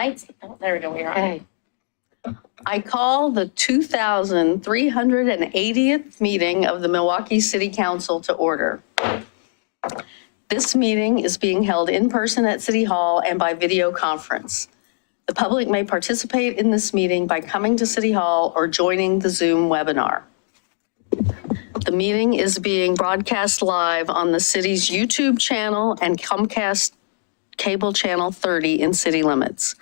Lights, oh, there we go, we are on. Okay. I call the 2,380th meeting of the Milwaukee City Council to order. This meeting is being held in person at City Hall and by video conference. The public may participate in this meeting by coming to City Hall or joining the Zoom webinar. The meeting is being broadcast live on the city's YouTube channel and Comcast cable channel 30 in city limits.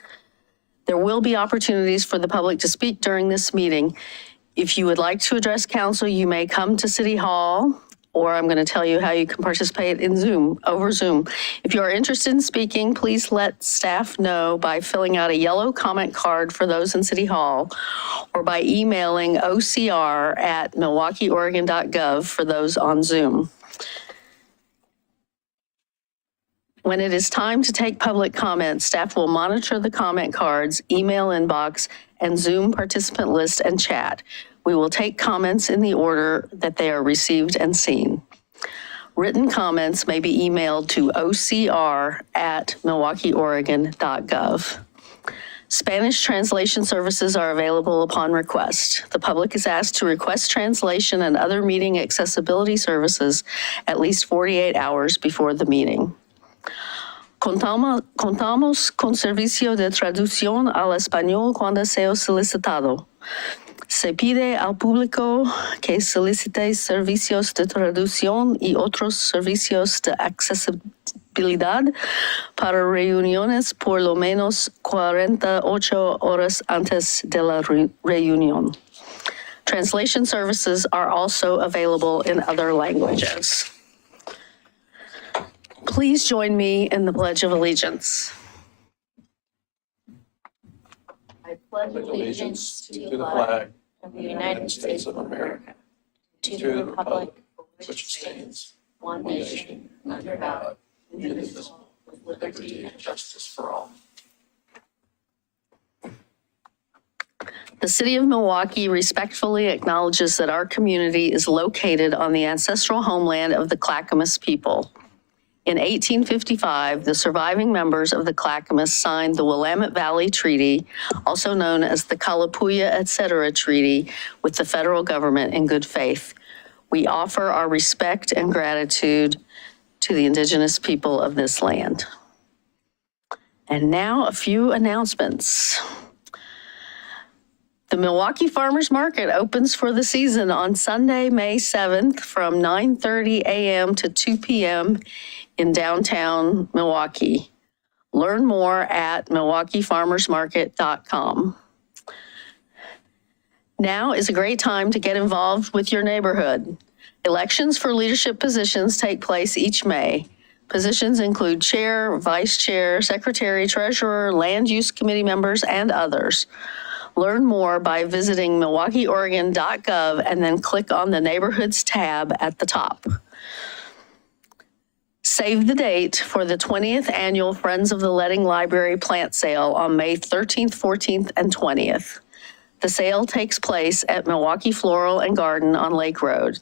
There will be opportunities for the public to speak during this meeting. If you would like to address council, you may come to City Hall, or I'm going to tell you how you can participate in Zoom, over Zoom. If you are interested in speaking, please let staff know by filling out a yellow comment card for those in City Hall, or by emailing ocr@milwaukeeoregon.gov for those on Zoom. When it is time to take public comments, staff will monitor the comment cards, email inbox, and Zoom participant list and chat. We will take comments in the order that they are received and seen. Written comments may be emailed to ocr@milwaukeeoregon.gov. Spanish translation services are available upon request. The public is asked to request translation and other meeting accessibility services at least 48 hours before the meeting. Contamos con servicio de traducción al español cuando sea solicitado. Se pide al público que solicite servicios de traducción y otros servicios de accesibilidad para reuniones por lo menos 48 horas antes de la reunión. Translation services are also available in other languages. Please join me in the Pledge of Allegiance. I pledge allegiance to the flag of the United States of America, to the republic for which it stands, one nation, under God, indivisible, with liberty and justice for all. The City of Milwaukee respectfully acknowledges that our community is located on the ancestral homeland of the Clackamas people. In 1855, the surviving members of the Clackamas signed the Willamette Valley Treaty, also known as the Kalapuya Etc. Treaty, with the federal government in good faith. We offer our respect and gratitude to the indigenous people of this land. And now a few announcements. The Milwaukee Farmers Market opens for the season on Sunday, May 7th from 9:30 a.m. to 2 p.m. in downtown Milwaukee. Learn more at milwaukeefarmersmarket.com. Now is a great time to get involved with your neighborhood. Elections for leadership positions take place each May. Positions include chair, vice chair, secretary, treasurer, land use committee members, and others. Learn more by visiting milwaukeeoregon.gov and then click on the Neighborhoods tab at the top. Save the date for the 20th Annual Friends of the Leading Library plant sale on May 13th, 14th, and 20th. The sale takes place at Milwaukie Floral and Garden on Lake Road.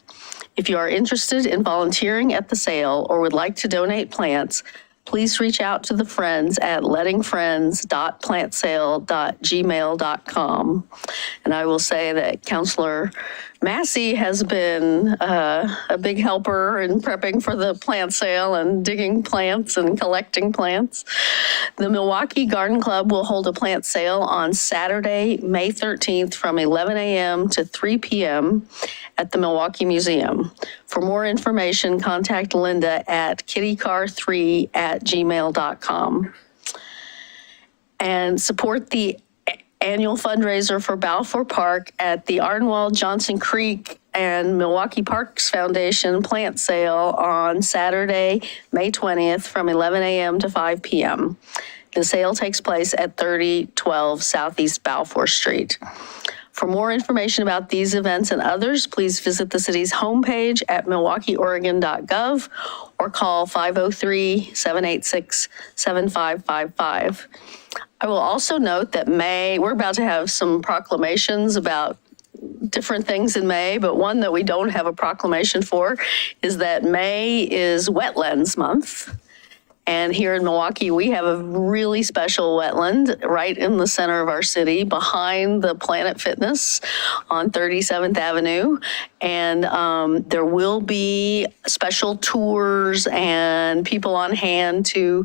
If you are interested in volunteering at the sale or would like to donate plants, please reach out to the Friends at lettingfriends.plantsale.gmail.com. And I will say that Councilor Massey has been a big helper in prepping for the plant sale and digging plants and collecting plants. The Milwaukie Garden Club will hold a plant sale on Saturday, May 13th from 11 a.m. to 3 p.m. at the Milwaukie Museum. For more information, contact Linda at kittycar3@gmail.com. And support the annual fundraiser for Balfour Park at the Ardenwald Johnson Creek and Milwaukie Parks Foundation plant sale on Saturday, May 20th from 11 a.m. to 5 p.m. The sale takes place at 3012 Southeast Balfour Street. For more information about these events and others, please visit the city's homepage at milwaukeeoregon.gov or call 503-786-7555. I will also note that we're about to have some proclamations about different things in May, but one that we don't have a proclamation for is that May is Wetlands Month. And here in Milwaukie, we have a really special wetland right in the center of our city behind the Planet Fitness on 37th Avenue. And there will be special tours and people on hand to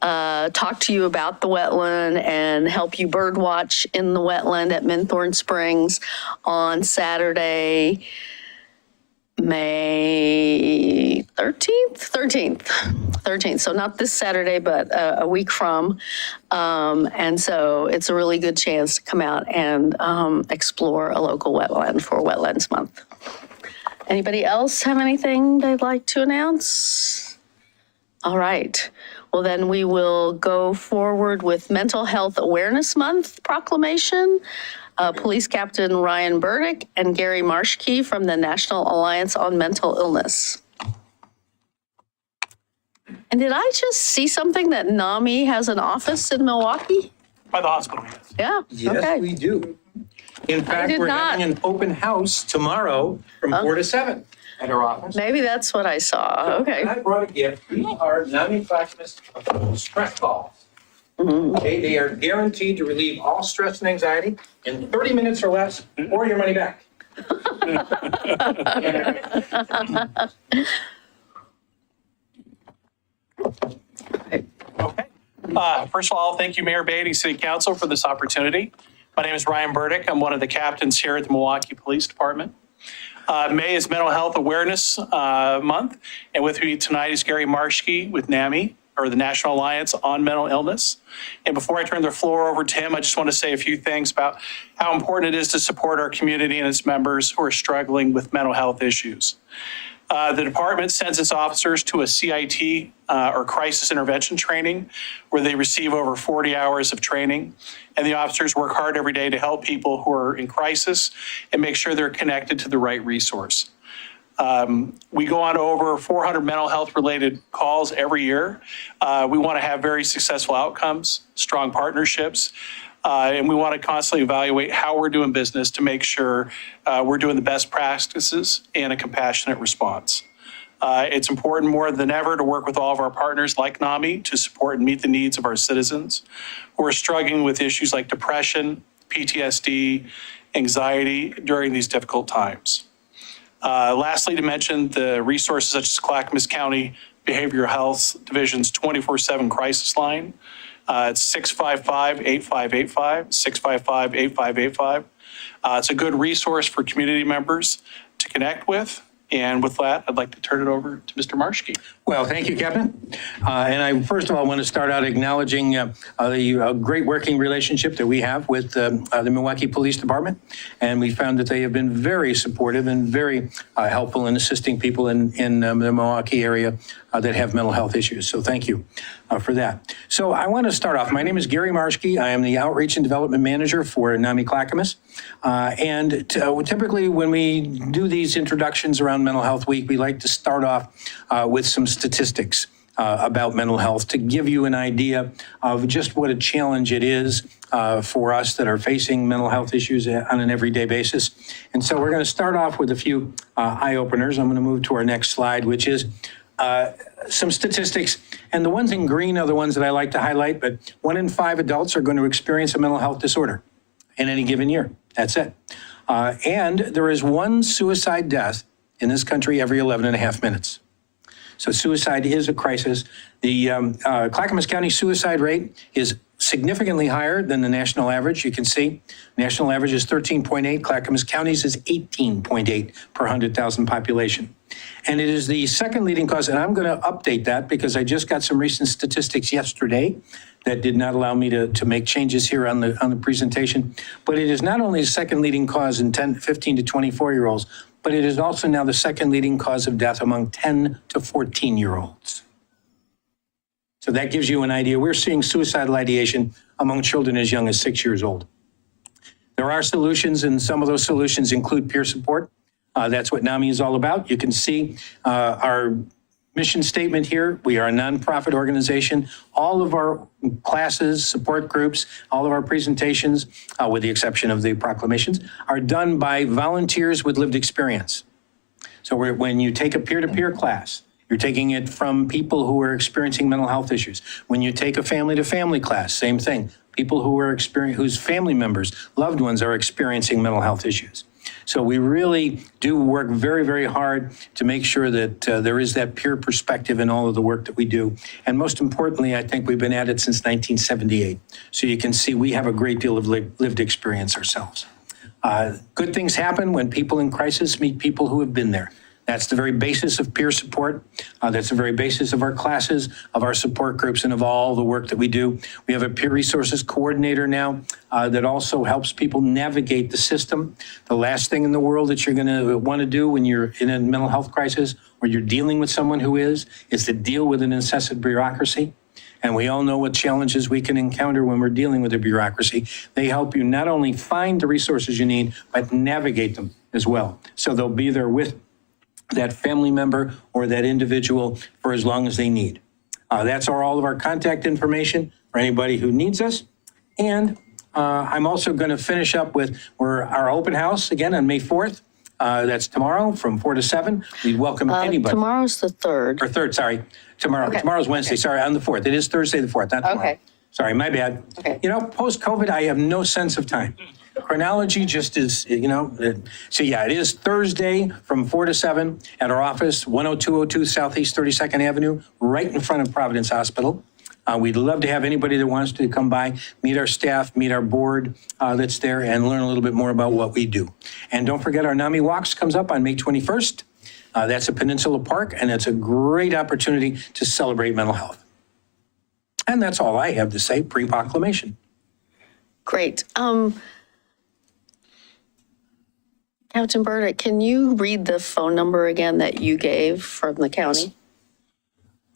talk to you about the wetland and help you bird watch in the wetland at Minthorn Springs on Saturday, May 13th. So not this Saturday, but a week from. And so it's a really good chance to come out and explore a local wetland for Wetlands Month. Anybody else have anything they'd like to announce? All right. Well, then we will go forward with Mental Health Awareness Month proclamation. Police Captain Ryan Burdick and Gary Marshke from the National Alliance on Mental Illness. And did I just see something that NAMI has an office in Milwaukie? By the hospital, yes. Yeah, okay. Yes, we do. In fact, did we're not. having an open house tomorrow from 4 to 7 at our office. Maybe that's what I saw, okay. And I brought a gift. These are non-infectious stress balls. Okay, they are guaranteed to relieve all stress and anxiety in 30 minutes or less, or your money back. Okay. First of all, thank you, Mayor Beatty, City Council, for this opportunity. My name is Ryan Burdick. I'm one of the captains here at the Milwaukie Police Department. May is Mental Health Awareness Month, and with me tonight is Gary Marshke with NAMI, or the National Alliance on Mental Illness. And before I turn the floor over to him, I just want to say a few things about how important it is to support our community and its members who are struggling with mental health issues. The department sends its officers to a CIT or crisis intervention training where they receive over 40 hours of training. And the officers work hard every day to help people who are in crisis and make sure they're connected to the right resource. We go on to over 400 mental health related calls every year. We want to have very successful outcomes, strong partnerships, and we want to constantly evaluate how we're doing business to make sure we're doing the best practices and a compassionate response. It's important more than ever to work with all of our partners like NAMI to support and meet the needs of our citizens who are struggling with issues like depression, PTSD, anxiety during these difficult times. Lastly, to mention the resources such as Clackamas County Behavioral Health Division's 24/7 crisis line. It's 655-8585, 655-8585. It's a good resource for community members to connect with. And with that, I'd like to turn it over to Mr. Marshke. Well, thank you, Captain. And I, first of all, want to start out acknowledging the great working relationship that we have with the Milwaukie Police Department. And we found that they have been very supportive and very helpful in assisting people in the Milwaukie area that have mental health issues. So thank you for that. So I want to start off. My name is Gary Marshke. I am the Outreach and Development Manager for NAMI Clackamas. And typically when we do these introductions around Mental Health Week, we like to start off with some statistics about mental health to give you an idea of just what a challenge it is for us that are facing mental health issues on an everyday basis. And so we're going to start off with a few eye-openers. I'm going to move to our next slide, which is some statistics. And the ones in green are the ones that I like to highlight, but 1 in 5 adults are going to experience a mental health disorder in any given year. That's it. And there is 1 suicide death in this country every 11.5 minutes. So suicide is a crisis. The Clackamas County suicide rate is significantly higher than the national average. You can see national average is 13.8. Clackamas County's is 18.8 per 100,000 population. And it is the second leading cause, and I'm going to update that because I just got some recent statistics yesterday that did not allow me to make changes here on the presentation. But it is not only the second leading cause in 15 to 24-year-olds, but it is also now the second leading cause of death among 10 to 14-year-olds. So that gives you an idea. We're seeing suicidal ideation among children as young as 6 years old. There are solutions, and some of those solutions include peer support. That's what NAMI is all about. You can see our mission statement here. We are a nonprofit organization. All of our classes, support groups, all of our presentations, with the exception of the proclamations, are done by volunteers with lived experience. So when you take a peer-to-peer class You're taking it from people who are experiencing mental health issues. When you take a family-to-family class, same thing. People who are whose family members, loved ones are experiencing mental health issues. So we really do work very, very hard to make sure that there is that peer perspective in all of the work that we do. And most importantly, I think we've been at it since 1978. So you can see we have a great deal of lived experience ourselves. Good things happen when people in crisis meet people who have been there. That's the very basis of peer support. That's the very basis of our classes, of our support groups, and of all the work that we do. We have a peer resources coordinator now that also helps people navigate the system. The last thing in the world that you're going to want to do when you're in a mental health crisis or you're dealing with someone who is to deal with an incessant bureaucracy. And we all know what challenges we can encounter when we're dealing with a bureaucracy. They help you not only find the resources you need, but navigate them as well. So they'll be there with that family member or that individual for as long as they need. That's all of our contact information for anybody who needs us. And I'm also going to finish up with our open house again on May 4th. That's tomorrow from 4 to 7. We welcome anybody. Tomorrow's the 3rd. Or 3rd, sorry. Tomorrow. Okay. Tomorrow's Wednesday. Okay. Sorry, on the 4th. It is Thursday the 4th, not tomorrow. Okay. Sorry, my bad. Okay. You know, post-COVID, I have no sense of time. Chronology just is, so yeah, it is Thursday from 4 to 7 at our office, 10202 Southeast 32nd Avenue, right in front of Providence Hospital. We'd love to have anybody that wants to come by, meet our staff, meet our board that's there, and learn a little bit more about what we do. And don't forget our NAMI Walks comes up on May 21st. That's at Peninsula Park, and it's a great opportunity to celebrate mental health. And that's all I have to say pre-proclamation. Great. Captain Burdick, can you read the phone number again that you gave from the county?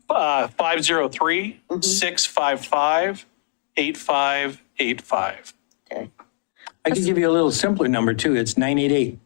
503-655-8585. Okay. I could give you a little simpler number too. It's 988.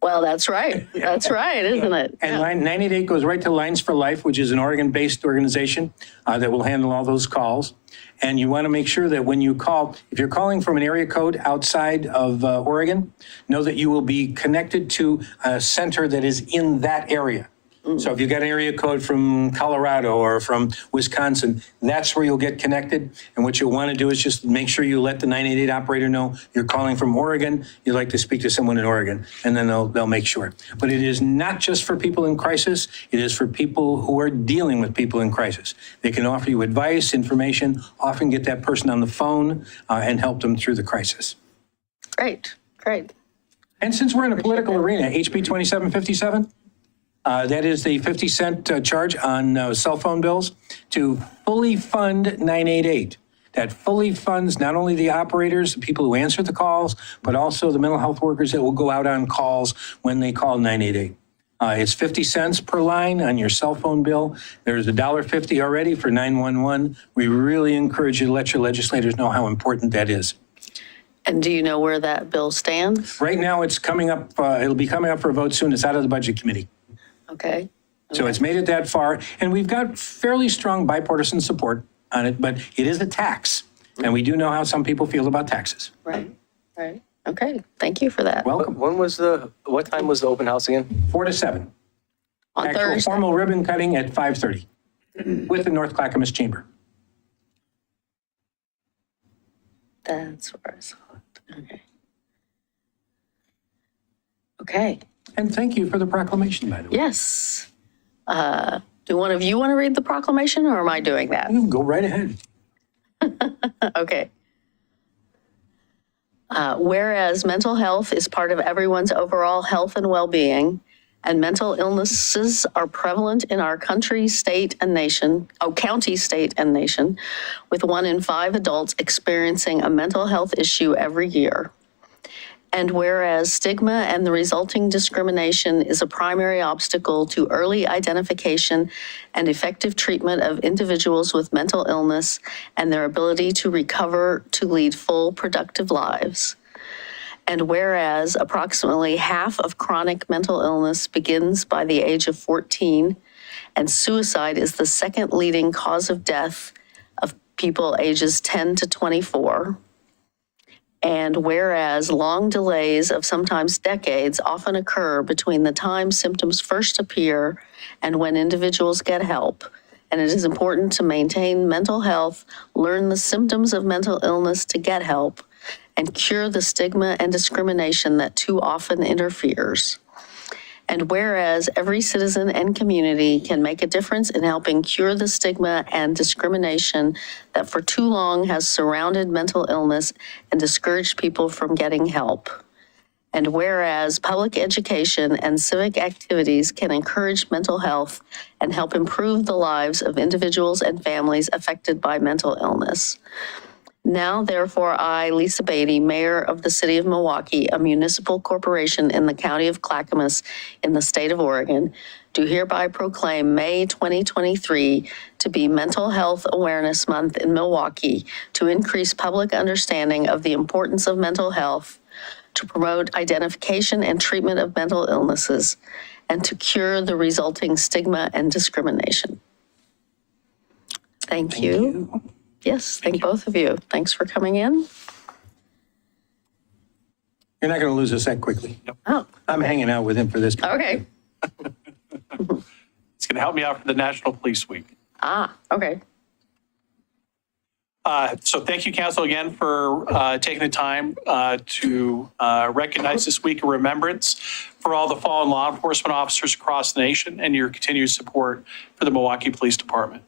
Well, that's right. That's right, isn't it? And 988 goes right to Lines for Life, which is an Oregon-based organization that will handle all those calls. And you want to make sure that when you call, if you're calling from an area code outside of Oregon, know that you will be connected to a center that is in that area. So if you got an area code from Colorado or from Wisconsin, that's where you'll get connected. And what you'll want to do is just make sure you let the 988 operator know you're calling from Oregon. You'd like to speak to someone in Oregon, and then they'll make sure. But it is not just for people in crisis. It is for people who are dealing with people in crisis. They can offer you advice, information, often get that person on the phone and help them through the crisis. Great, great. And since we're in a political arena, HB 2757, that is the 50-cent charge on cell phone bills to fully fund 988. That fully funds not only the operators, the people who answer the calls, but also the mental health workers that will go out on calls when they call 988. It's 50 cents per line on your cell phone bill. There's $1.50 already for 911. We really encourage you to let your legislators know how important that is. And do you know where that bill stands? Right now, it's coming up. It'll be coming up for a vote soon. It's out of the Budget Committee. Okay. So it's made it that far, and we've got fairly strong bipartisan support on it, but it is a tax, and we do know how some people feel about taxes. Right, right. Okay, thank you for that. Welcome. What time was the open house again? 4 to 7. On Actual Thursday. formal ribbon cutting at 5:30 with the North Clackamas Chamber. That's where I saw it. Okay. Okay, And thank you for the proclamation, by the way. yes. Do one of you want to read the proclamation, or am I doing that? Go right ahead. Okay. Whereas mental health is part of everyone's overall health and well-being, and mental illnesses are prevalent in our country, state, and nation, county, state, and nation, with 1 in 5 adults experiencing a mental health issue every year. And whereas stigma and the resulting discrimination is a primary obstacle to early identification and effective treatment of individuals with mental illness and their ability to recover to lead full, productive lives. And whereas approximately half of chronic mental illness begins by the age of 14, and suicide is the second leading cause of death of people ages 10 to 24. And whereas long delays of sometimes decades often occur between the time symptoms first appear and when individuals get help, and it is important to maintain mental health, learn the symptoms of mental illness to get help, and cure the stigma and discrimination that too often interferes. And whereas every citizen and community can make a difference in helping cure the stigma and discrimination that for too long has surrounded mental illness and discouraged people from getting help. And whereas public education and civic activities can encourage mental health and help improve the lives of individuals and families affected by mental illness. Now, therefore, I, Lisa Beatty, Mayor of the City of Milwaukie, a municipal corporation in the County of Clackamas in the state of Oregon, do hereby proclaim May 2023 to be Mental Health Awareness Month in Milwaukie to increase public understanding of the importance of mental health, to promote identification and treatment of mental illnesses, and to cure the resulting stigma and discrimination. Thank you. Yes, thank both of you. Thanks for coming in. You're not going to lose us that quickly. Oh, I'm hanging out with him for this. okay. It's going to help me out for the National Police Week. Okay. So thank you, Council, again for taking the time to recognize this week of remembrance for all the fallen law enforcement officers across the nation and your continued support for the Milwaukie Police Department.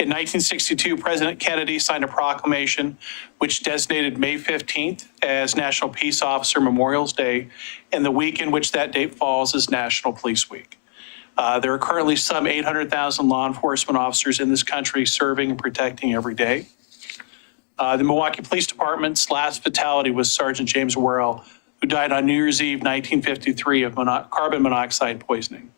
In 1962, President Kennedy signed a proclamation which designated May 15th as National Peace Officer Memorial Day, and the week in which that date falls is National Police Week. There are currently some 800,000 law enforcement officers in this country serving and protecting every day. The Milwaukie Police Department's last fatality was Sergeant James Worrell, who died on New Year's Eve, 1953 of carbon monoxide poisoning.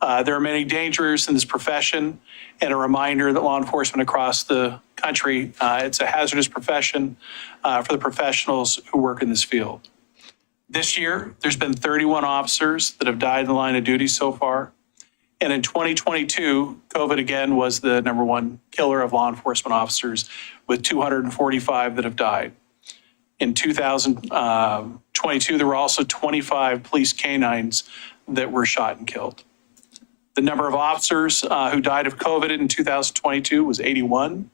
There are many dangers in this profession, and a reminder that law enforcement across the country, it's a hazardous profession for the professionals who work in this field. This year, there's been 31 officers that have died in the line of duty so far. And in 2022, COVID again was the #1 killer of law enforcement officers, with 245 that have died. In 2022, there were also 25 police canines that were shot and killed. The number of officers who died of COVID in 2022 was 81.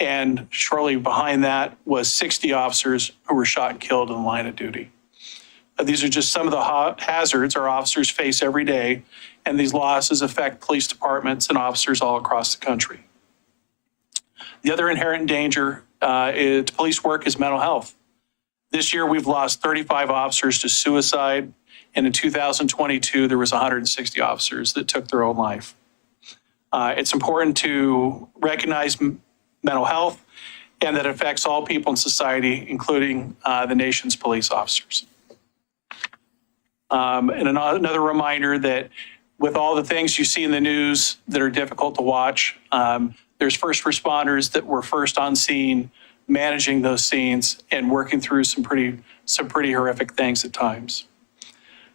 And shortly behind that was 60 officers who were shot and killed in the line of duty. These are just some of the hazards our officers face every day, and these losses affect police departments and officers all across the country. The other inherent danger to police work is mental health. This year, we've lost 35 officers to suicide, and in 2022, there was 160 officers that took their own life. It's important to recognize mental health and that it affects all people in society, including the nation's police officers. And another reminder that with all the things you see in the news that are difficult to watch, there's first responders that were first on scene, managing those scenes and working through some pretty horrific things at times.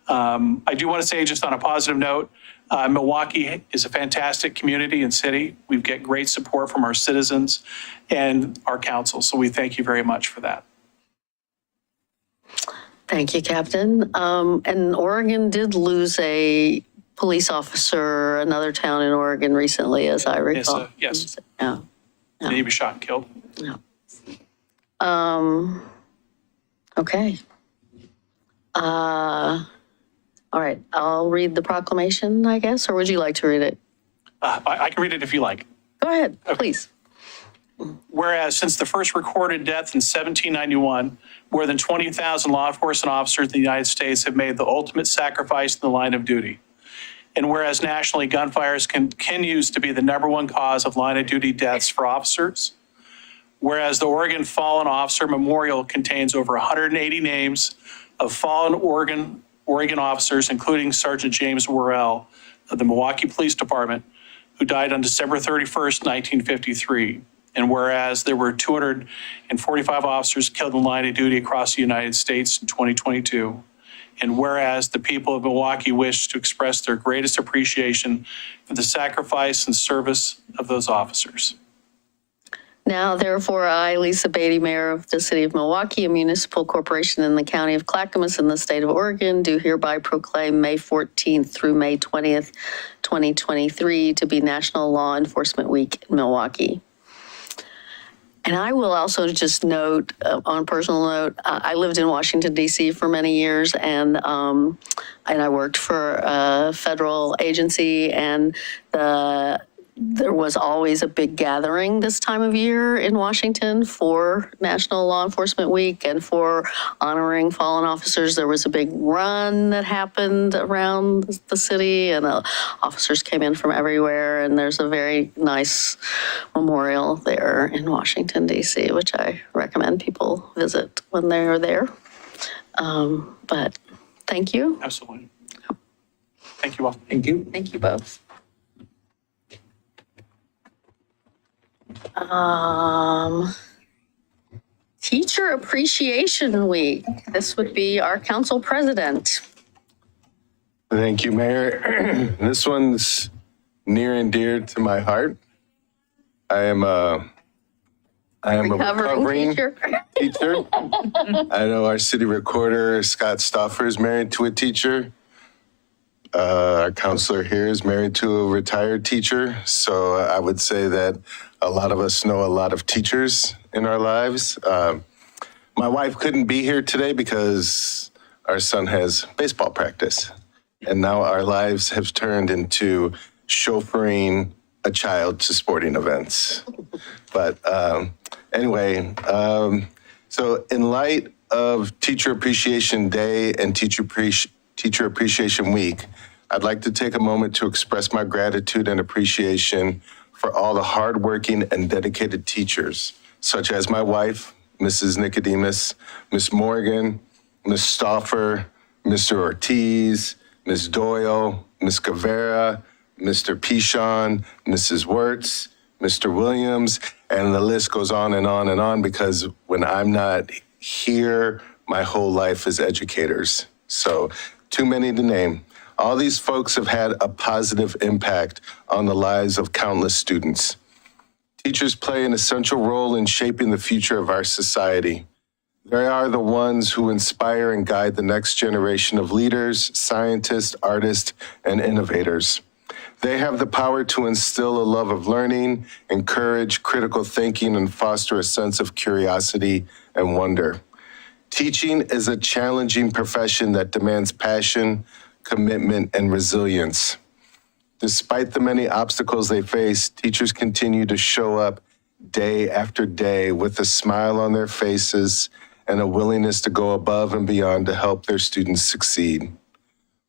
I do want to say, just on a positive note, Milwaukie is a fantastic community and city. We get great support from our citizens and our council, so we thank you very much for that. Thank you, Captain. And Oregon did lose a police officer, another town in Oregon recently, as I recall. Yes. Yeah. And he was shot and killed. Yeah. Okay. All right, I'll read the proclamation, I guess, or would you like to read it? I can read it if you like. Go ahead, please. Whereas since the first recorded death in 1791, more than 20,000 law enforcement officers in the United States have made the ultimate sacrifice in the line of duty. And whereas nationally, gunfire continues to be the #1 cause of line of duty deaths for officers. Whereas the Oregon Fallen Officer Memorial contains over 180 names of fallen Oregon officers, including Sergeant James Worrell of the Milwaukie Police Department, who died on December 31st, 1953. And whereas there were 245 officers killed in line of duty across the United States in 2022. And whereas the people of Milwaukie wish to express their greatest appreciation for the sacrifice and service of those officers. Now, therefore, I, Lisa Beatty, Mayor of the City of Milwaukee, a municipal corporation in the County of Clackamas in the state of Oregon, do hereby proclaim May 14th through May 20th, 2023 to be National Law Enforcement Week in Milwaukee. And I will also just note, on a personal note, I lived in Washington, D.C. for many years, and I worked for a federal agency, and there was always a big gathering this time of year in Washington for National Law Enforcement Week and for honoring fallen officers. There was a big run that happened around the city, and officers came in from everywhere, and there's a very nice memorial there in Washington, D.C., which I recommend people visit when they're there. But thank you. Absolutely. Thank you all. Thank you. Thank you both. Teacher Appreciation Week. This would be our council president. Thank you, Mayor. This one's near and dear to my heart. I am a recovering teacher. teacher. I know our city recorder, Scott Stauffer, is married to a teacher. Our counselor here is married to a retired teacher. So I would say that a lot of us know a lot of teachers in our lives. My wife couldn't be here today because our son has baseball practice. And now our lives have turned into chauffeuring a child to sporting events. But anyway, so in light of Teacher Appreciation Day and Teacher Appreciation Week, I'd like to take a moment to express my gratitude and appreciation for all the hardworking and dedicated teachers, such as my wife, Mrs. Nicodemus, Miss Morgan, Miss Stauffer, Mr. Ortiz, Ms. Doyle, Ms. Guevara, Mr. Pichon, Mrs. Wirtz, Mr. Williams, and the list goes on and on and on, because when I'm not here, my whole life is educators. So too many to name. All these folks have had a positive impact on the lives of countless students. Teachers play an essential role in shaping the future of our society. They are the ones who inspire and guide the next generation of leaders, scientists, artists, and innovators. They have the power to instill a love of learning, encourage critical thinking, and foster a sense of curiosity and wonder. Teaching is a challenging profession that demands passion, commitment, and resilience. Despite the many obstacles they face, teachers continue to show up day after day with a smile on their faces and a willingness to go above and beyond to help their students succeed.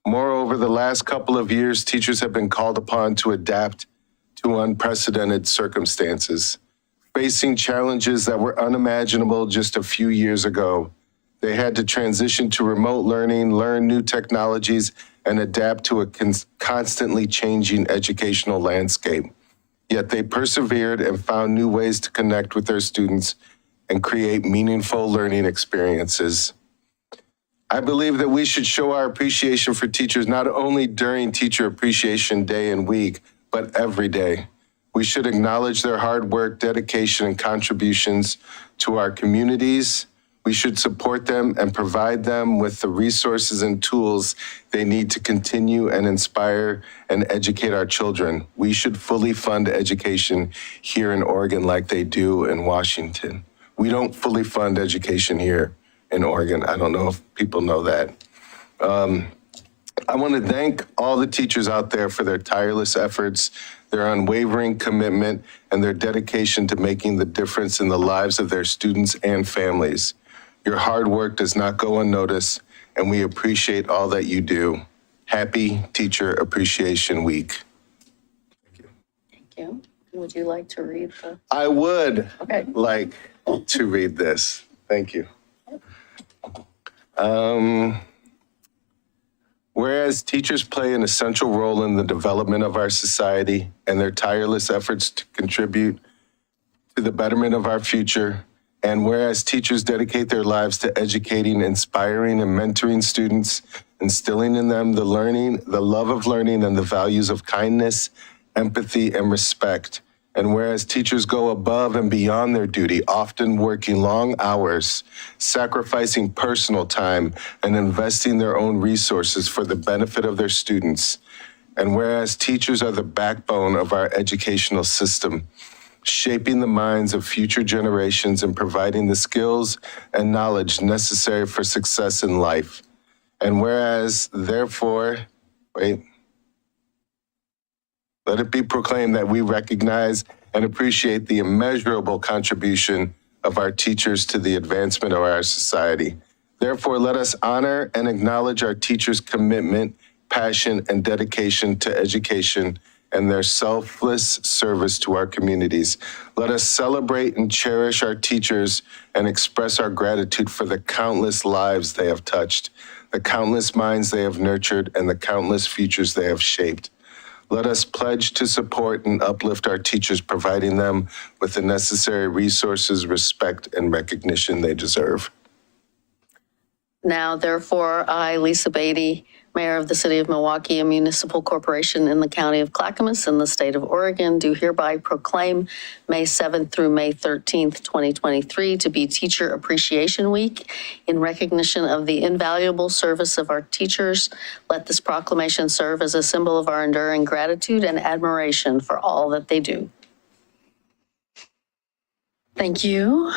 Moreover, the last couple of years, teachers have been called upon to adapt to unprecedented circumstances, facing challenges that were unimaginable just a few years ago. They had to transition to remote learning, learn new technologies, and adapt to a constantly changing educational landscape. Yet they persevered and found new ways to connect with their students and create meaningful learning experiences. I believe that we should show our appreciation for teachers not only during Teacher Appreciation Day and Week, but every day. We should acknowledge their hard work, dedication, and contributions to our communities. We should support them and provide them with the resources and tools they need to continue and inspire and educate our children. We should fully fund education here in Oregon like they do in Washington. We don't fully fund education here in Oregon. I don't know if people know that. I want to thank all the teachers out there for their tireless efforts, their unwavering commitment, and their dedication to making the difference in the lives of their students and families. Your hard work does not go unnoticed, and we appreciate all that you do. Happy Teacher Appreciation Week. Thank you. Would you like to read the? I would Okay. like to read this. Thank you. Whereas teachers play an essential role in the development of our society and their tireless efforts to contribute to the betterment of our future, and whereas teachers dedicate their lives to educating, inspiring, and mentoring students, instilling in them the love of learning, and the values of kindness, empathy, and respect, And whereas teachers go above and beyond their duty, often working long hours, sacrificing personal time, and investing their own resources for the benefit of their students. And whereas teachers are the backbone of our educational system, shaping the minds of future generations and providing the skills and knowledge necessary for success in life. And whereas, therefore, let it be proclaimed that we recognize and appreciate the immeasurable contribution of our teachers to the advancement of our society. Therefore, let us honor and acknowledge our teachers' commitment, passion, and dedication to education and their selfless service to our communities. Let us celebrate and cherish our teachers and express our gratitude for the countless lives they have touched, the countless minds they have nurtured, and the countless futures they have shaped. Let us pledge to support and uplift our teachers, providing them with the necessary resources, respect, and recognition they deserve. Now, therefore, I, Lisa Beatty, Mayor of the City of Milwaukie, a municipal corporation in the County of Clackamas in the state of Oregon, do hereby proclaim May 7th through May 13th, 2023 to be Teacher Appreciation Week in recognition of the invaluable service of our teachers. Let this proclamation serve as a symbol of our enduring gratitude and admiration for all that they do. Thank you.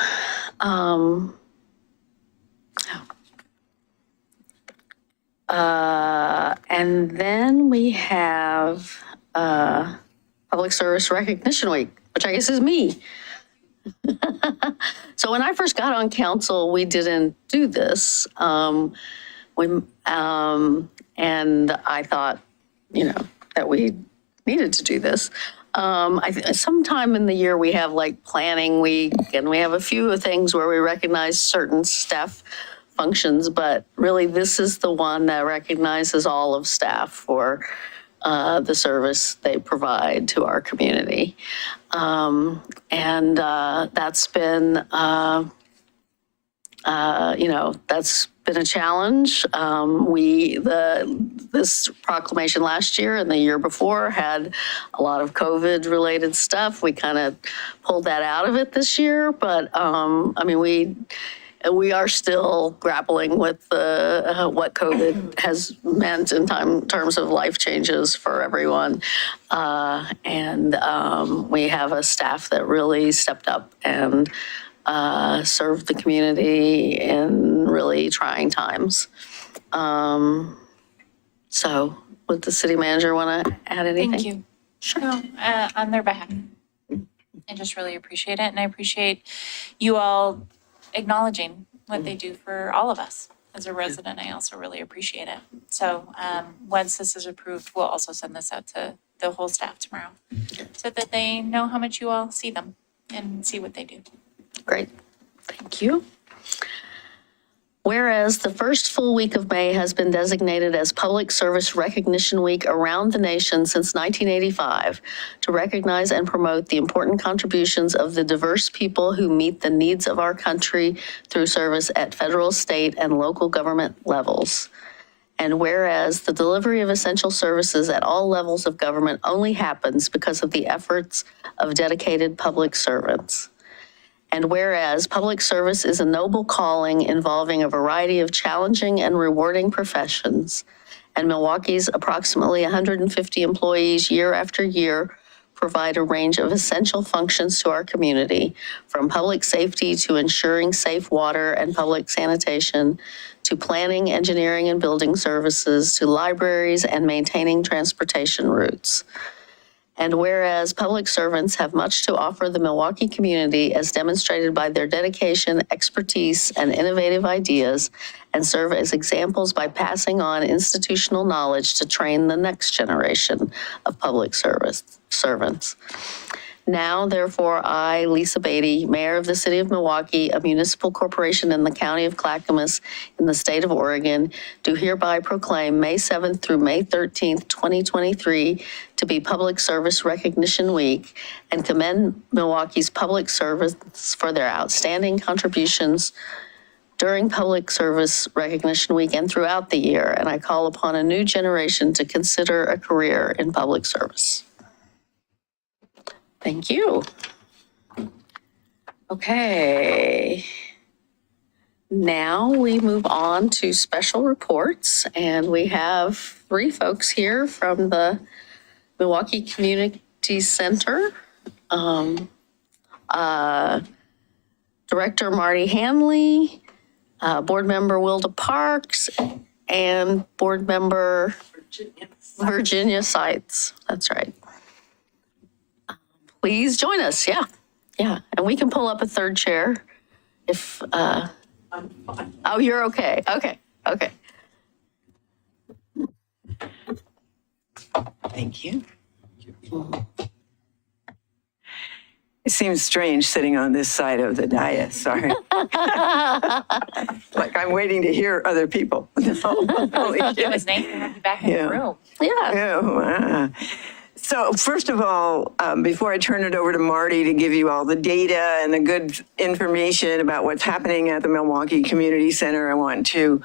And then we have Public Service Recognition Week, which I guess is me. So when I first got on council, we didn't do this. And I thought, that we needed to do this. Sometime in the year we have like planning week, and we have a few things where we recognize certain staff functions, but really this is the one that recognizes all of staff for the service they provide to our community. That's been, that's been a challenge. This proclamation last year and the year before had a lot of COVID-related stuff. We kind of pulled that out of it this year, but we are still grappling with what COVID has meant in terms of life changes for everyone. We have a staff that really stepped up and served the community in really trying times. So would the city manager want to add anything? Thank you. Sure. No, on their behalf, I just really appreciate it. And I appreciate you all acknowledging what they do for all of us. As a resident, I also really appreciate it. So once this is approved, we'll also send this out to the whole staff tomorrow so that they know how much you all see them and see what they do. Great. Thank you. Whereas the first full week of May has been designated as Public Service Recognition Week around the nation since 1985 to recognize and promote the important contributions of the diverse people who meet the needs of our country through service at federal, state, and local government levels. And whereas the delivery of essential services at all levels of government only happens because of the efforts of dedicated public servants. And whereas public service is a noble calling involving a variety of challenging and rewarding professions, and Milwaukee's approximately 150 employees year after year provide a range of essential functions to our community, from public safety to ensuring safe water and public sanitation, to planning, engineering, and building services, to libraries and maintaining transportation routes. And whereas public servants have much to offer the Milwaukie community as demonstrated by their dedication, expertise, and innovative ideas, and serve as examples by passing on institutional knowledge to train the next generation of public servants. Now, therefore, I, Lisa Beatty, Mayor of the City of Milwaukie, a municipal corporation in the County of Clackamas in the state of Oregon, do hereby proclaim May 7th through May 13th, 2023 to be Public Service Recognition Week and commend Milwaukee's public servants for their outstanding contributions during Public Service Recognition Week and throughout the year. And I call upon a new generation to consider a career in public service. Thank you. Okay. Now we move on to special reports, and we have 3 folks here from the Milwaukie Community Center. Director Marty Hanley, Board Member Wilda Parks, and Board Member Virginia Sides. That's right. Please join us. Yeah. And we can pull up a 3rd chair if, I'm fine. oh, you're okay. Okay. Thank you. It seems strange sitting on this side of the dais, sorry. Like I'm waiting to hear other people. No, only It kidding. was nice to have you back in Yeah. the room. Yeah. So first of all, before I turn it over to Marty to give you all the data and the good information about what's happening at the Milwaukie Community Center, I want to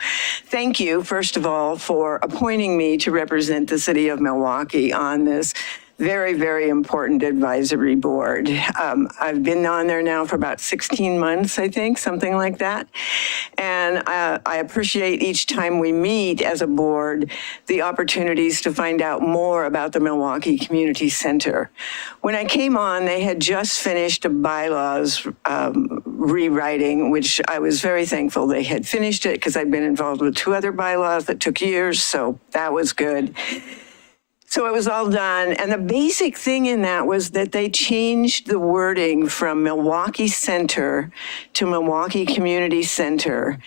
thank you, first of all, for appointing me to represent the city of Milwaukie on this very, very important advisory board. I've been on there now for about 16 months, I think, something like that. And I appreciate each time we meet as a board, the opportunities to find out more about the Milwaukie Community Center. When I came on, they had just finished a bylaws rewriting, which I was very thankful they had finished it because I'd been involved with 2 other bylaws that took years, so that was good. So it was all done. And the basic thing in that was that they changed the wording from Milwaukie Center to Milwaukie Community Center.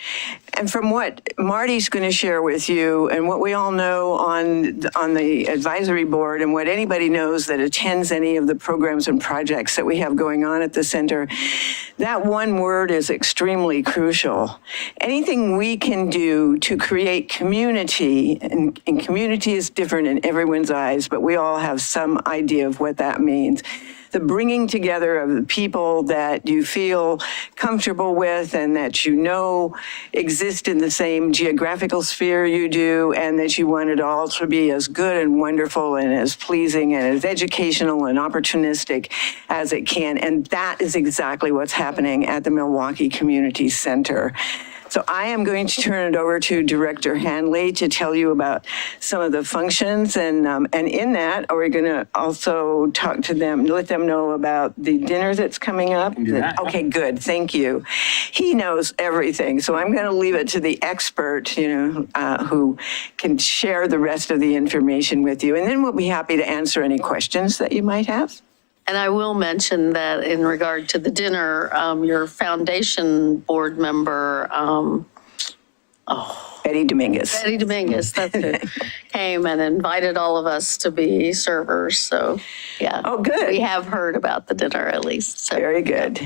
And from what Marty's going to share with you and what we all know on the advisory board and what anybody knows that attends any of the programs and projects that we have going on at the center, that one word is extremely crucial. Anything we can do to create community, and community is different in everyone's eyes, but we all have some idea of what that means. The bringing together of the people that you feel comfortable with and that you know exist in the same geographical sphere you do, and that you want it all to be as good and wonderful and as pleasing and as educational and opportunistic as it can. And that is exactly what's happening at the Milwaukie Community Center. So I am going to turn it over to Director Hanley to tell you about some of the functions. And in that, are we going to also talk to them, let them know about the dinner that's coming up? Okay, good. Thank you. He knows everything. So I'm going to leave it to the expert, who can share the rest of the information with you. And then we'll be happy to answer any questions that you might have. And I will mention that in regard to the dinner, your foundation board member, Betty Dominguez. Betty Dominguez, that's who came and invited all of us to be servers. So, yeah. Oh, good. We have heard about the dinner at least. So. Very good.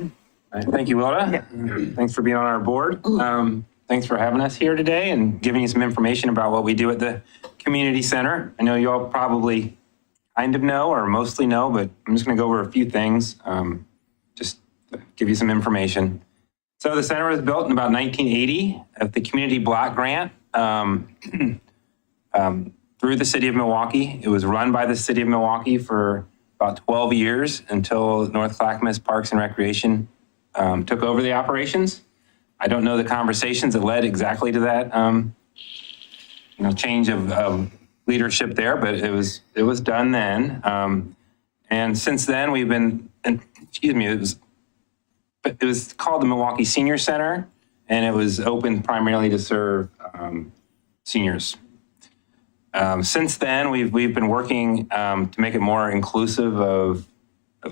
All right, thank you, Wilda. Thanks for being on our board. Thanks for having us here today and giving you some information about what we do at the community center. I know you all probably kind of know or mostly know, but I'm just going to go over a few things, just to give you some information. So the center was built in about 1980 at the Community Block Grant through the city of Milwaukie. It was run by the city of Milwaukie for about 12 years until North Clackamas Parks and Recreation took over the operations. I don't know the conversations that led exactly to that change of leadership there, but it was done then. And since then we've been, it was called the Milwaukie Senior Center, and it was open primarily to serve seniors. Since then, we've been working to make it more inclusive of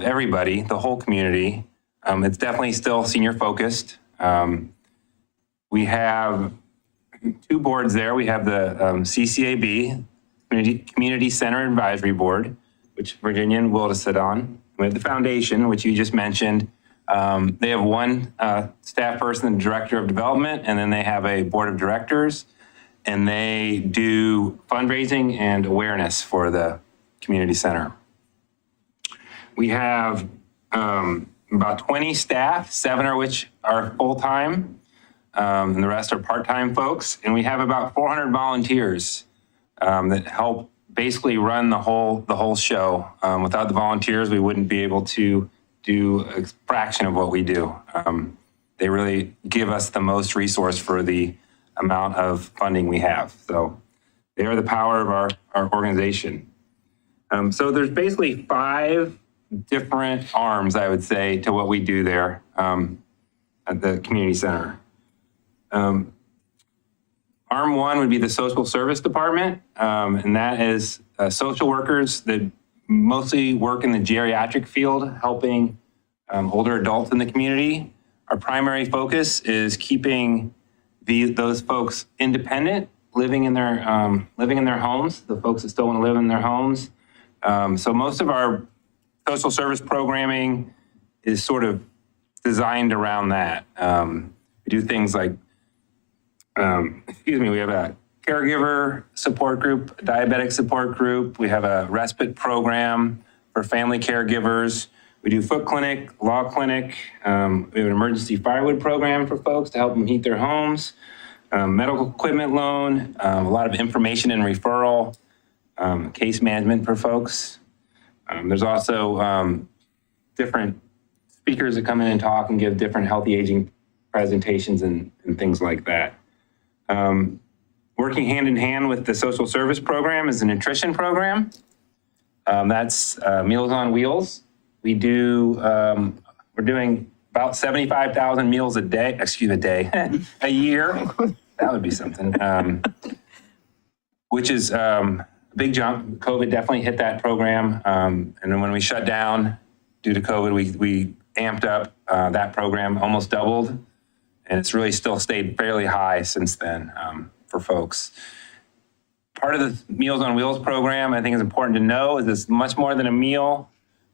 everybody, the whole community. It's definitely still senior focused. We have 2 boards there. We have the CCAB, Community Center Advisory Board, which Virginia and Wilda sit on. We have the foundation, which you just mentioned. They have 1 staff person, the director of development, and then they have a board of directors, and they do fundraising and awareness for the community center. We have about 20 staff, 7 of which are full-time, and the rest are part-time folks, and we have about 400 volunteers that help basically run the whole show. Without the volunteers, we wouldn't be able to do a fraction of what we do. They really give us the most resource for the amount of funding we have. So they are the power of our organization. So there's basically 5 different arms, I would say, to what we do there at the community center. Arm 1 would be the social service department, and that is social workers that mostly work in the geriatric field, helping older adults in the community. Our primary focus is keeping those folks independent, living in their homes, the folks that still want to live in their homes. So most of our social service programming is sort of designed around that. We do things like, we have a caregiver support group, a diabetic support group. We have a respite program for family caregivers. We do foot clinic, law clinic. We have an emergency firewood program for folks to help them heat their homes. Medical equipment loan, a lot of information and referral, case management for folks. There's also different speakers that come in and talk and give different healthy aging presentations and things like that. Working hand in hand with the social service program is a nutrition program. That's Meals on Wheels. We're doing about 75,000 meals a year. That would be something. Which is a big jump. COVID definitely hit that program. And then when we shut down due to COVID, we amped up that program, almost doubled. And it's really still stayed fairly high since then for folks. Part of the Meals on Wheels program, I think is important to know, is it's much more than a meal.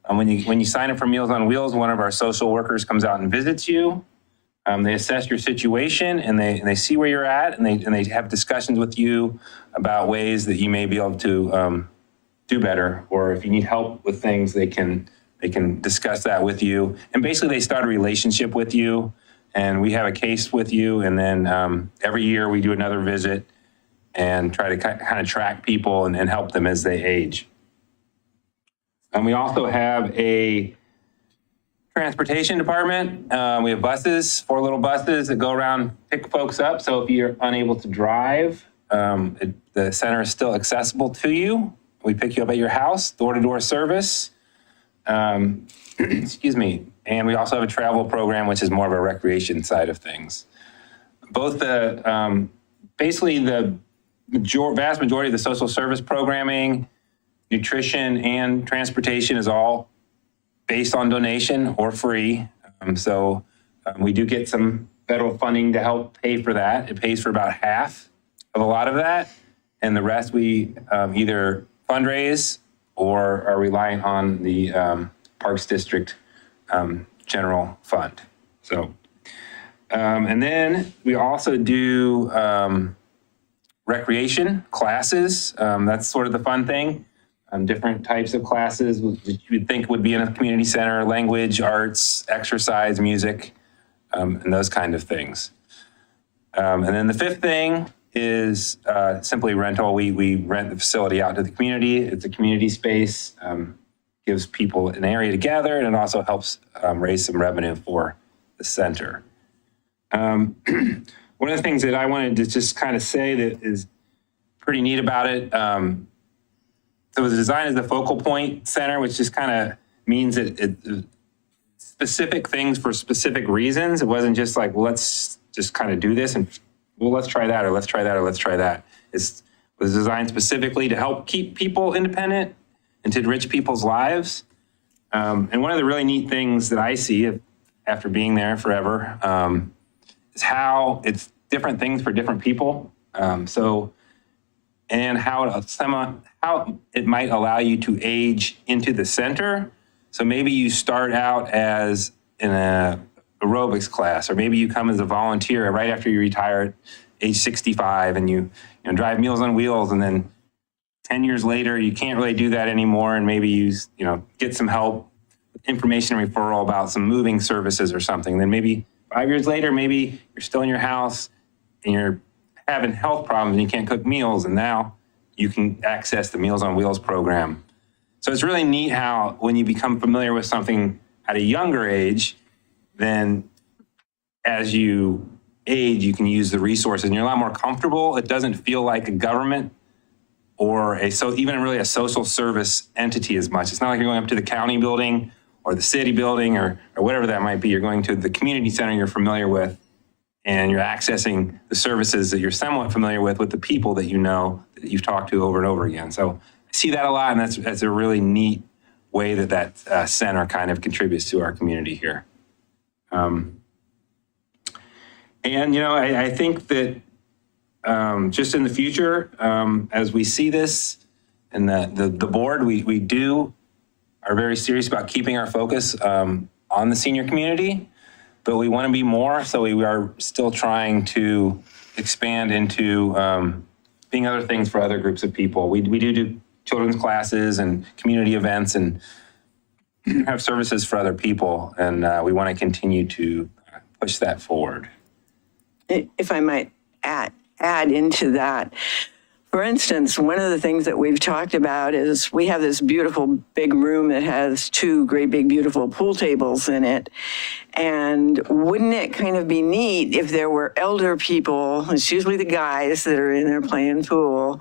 When you sign up for Meals on Wheels, one of our social workers comes out and visits you. They assess your situation and they see where you're at, and they have discussions with you about ways that you may be able to do better, or if you need help with things, they can discuss that with you. And basically they start a relationship with you, and we have a case with you, and then every year we do another visit and try to kind of track people and help them as they age. And we also have a transportation department. We have buses, 4 little buses that go around, pick folks up. So if you're unable to drive, the center is still accessible to you. We pick you up at your house, door-to-door service. Excuse me. And we also have a travel program, which is more of a recreation side of things. Both basically the vast majority of the social service programming, nutrition, and transportation is all based on donation or free. So we do get some federal funding to help pay for that. It pays for about half of a lot of that. And the rest we either fundraise or are reliant on the Parks District general fund. So, and then we also do recreation classes. That's sort of the fun thing. Different types of classes that you would think would be in a community center: language, arts, exercise, music, and those kind of things. And then the 5th thing is simply rental. We rent the facility out to the community. It's a community space, gives people an area to gather, and it also helps raise some revenue for the center. One of the things that I wanted to just kind of say that is pretty neat about it, so it was designed as a focal point center, which just kind of means that it specific things for specific reasons. It wasn't just like, well, let's just kind of do this and, well, let's try that, or let's try that, or let's try that. It was designed specifically to help keep people independent and to enrich people's lives. And one of the really neat things that I see after being there forever is how it's different things for different people. And how it might allow you to age into the center. So maybe you start out as in a aerobics class, or maybe you come as a volunteer right after you retire at age 65, and you drive Meals on Wheels, and then 10 years later you can't really do that anymore, and maybe you get some help, information referral about some moving services or something. Then maybe 5 years later, maybe you're still in your house and you're having health problems and you can't cook meals, and now you can access the Meals on Wheels program. So it's really neat how when you become familiar with something at a younger age, then as you age, you can use the resources and you're a lot more comfortable. It doesn't feel like a government or even really a social service entity as much. It's not like you're going up to the county building or the city building or whatever that might be. You're going to the community center you're familiar with, and you're accessing the services that you're somewhat familiar with the people that you know, that you've talked to over and over again. So I see that a lot, and that's a really neat way that center kind of contributes to our community here. And, you know, I think that just in the future, as we see this, and the board, we are very serious about keeping our focus on the senior community, but we want to be more, so we are still trying to expand into being other things for other groups of people. We do children's classes and community events and have services for other people, and we want to continue to push that forward. If I might add into that, for instance, one of the things that we've talked about is we have this beautiful big room that has 2 great big beautiful pool tables in it. And wouldn't it kind of be neat if there were elder people, it's usually the guys that are in there playing pool,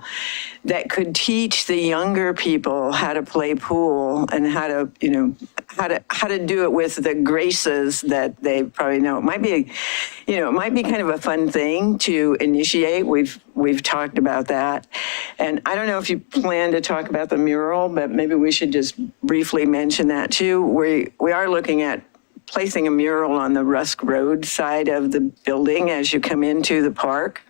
that could teach the younger people how to play pool and how to, you know, how to do it with the graces that they probably know. It might be, you know, it might be kind of a fun thing to initiate. We've talked about that. And I don't know if you plan to talk about the mural, but maybe we should just briefly mention that too. We are looking at placing a mural on the Rusk Road side of the building as you come into the park.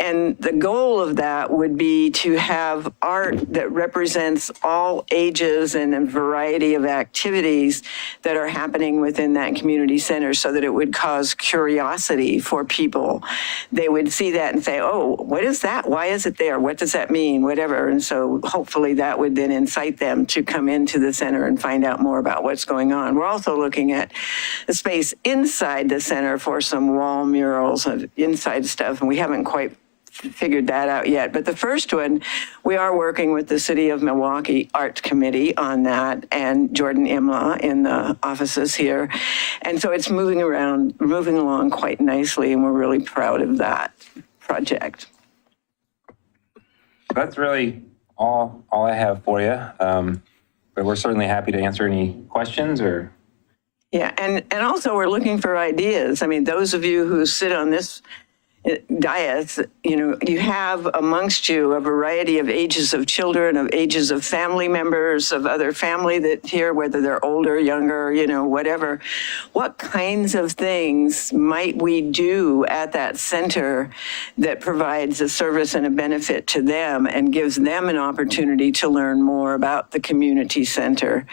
And the goal of that would be to have art that represents all ages and a variety of activities that are happening within that community center, so that it would cause curiosity for people. They would see that and say, oh, what is that? Why is it there? What does that mean? Whatever. And so hopefully that would then incite them to come into the center and find out more about what's going on. We're also looking at the space inside the center for some wall murals and inside stuff, and we haven't quite figured that out yet. But the first one, we are working with the City of Milwaukie Art Committee on that, and Jordan Imla in the offices here. And so it's moving along quite nicely, and we're really proud of that project. That's really all I have for you. But we're certainly happy to answer any questions or. Yeah, and also we're looking for ideas. I mean, those of you who sit on this dais, you know, you have amongst you a variety of ages of children, of ages of family members, of other family that here, whether they're older, younger, you know, whatever. What kinds of things might we do at that center that provides a service and a benefit to them and gives them an opportunity to learn more about the community center?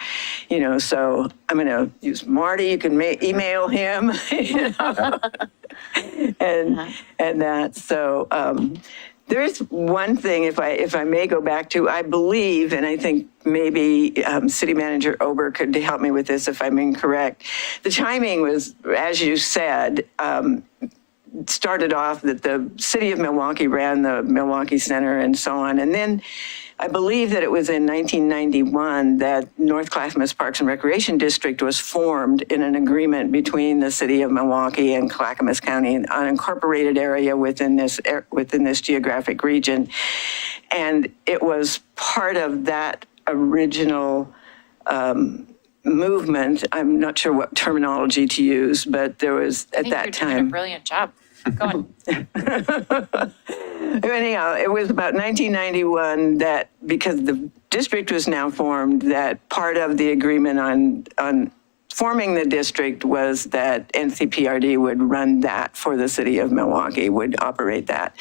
You know, so I'm going to use Marty. You can email him. You know? And that, so there is one thing, if I may go back to, I believe, and I think maybe City Manager Ober could help me with this if I'm incorrect. The timing was, as you said, started off that the City of Milwaukee ran the Milwaukie Center and so on, and then I believe that it was in 1991 that North Clackamas Parks and Recreation District was formed in an agreement between the City of Milwaukee and Clackamas County, an unincorporated area within this geographic region. And it was part of that original movement. I'm not sure what terminology to use, but there was at that time. You're doing a brilliant job. Go on. Anyhow, it was about 1991 that, because the district was now formed, that part of the agreement on forming the district was that NCPRD would run that for the City of Milwaukee, would operate that.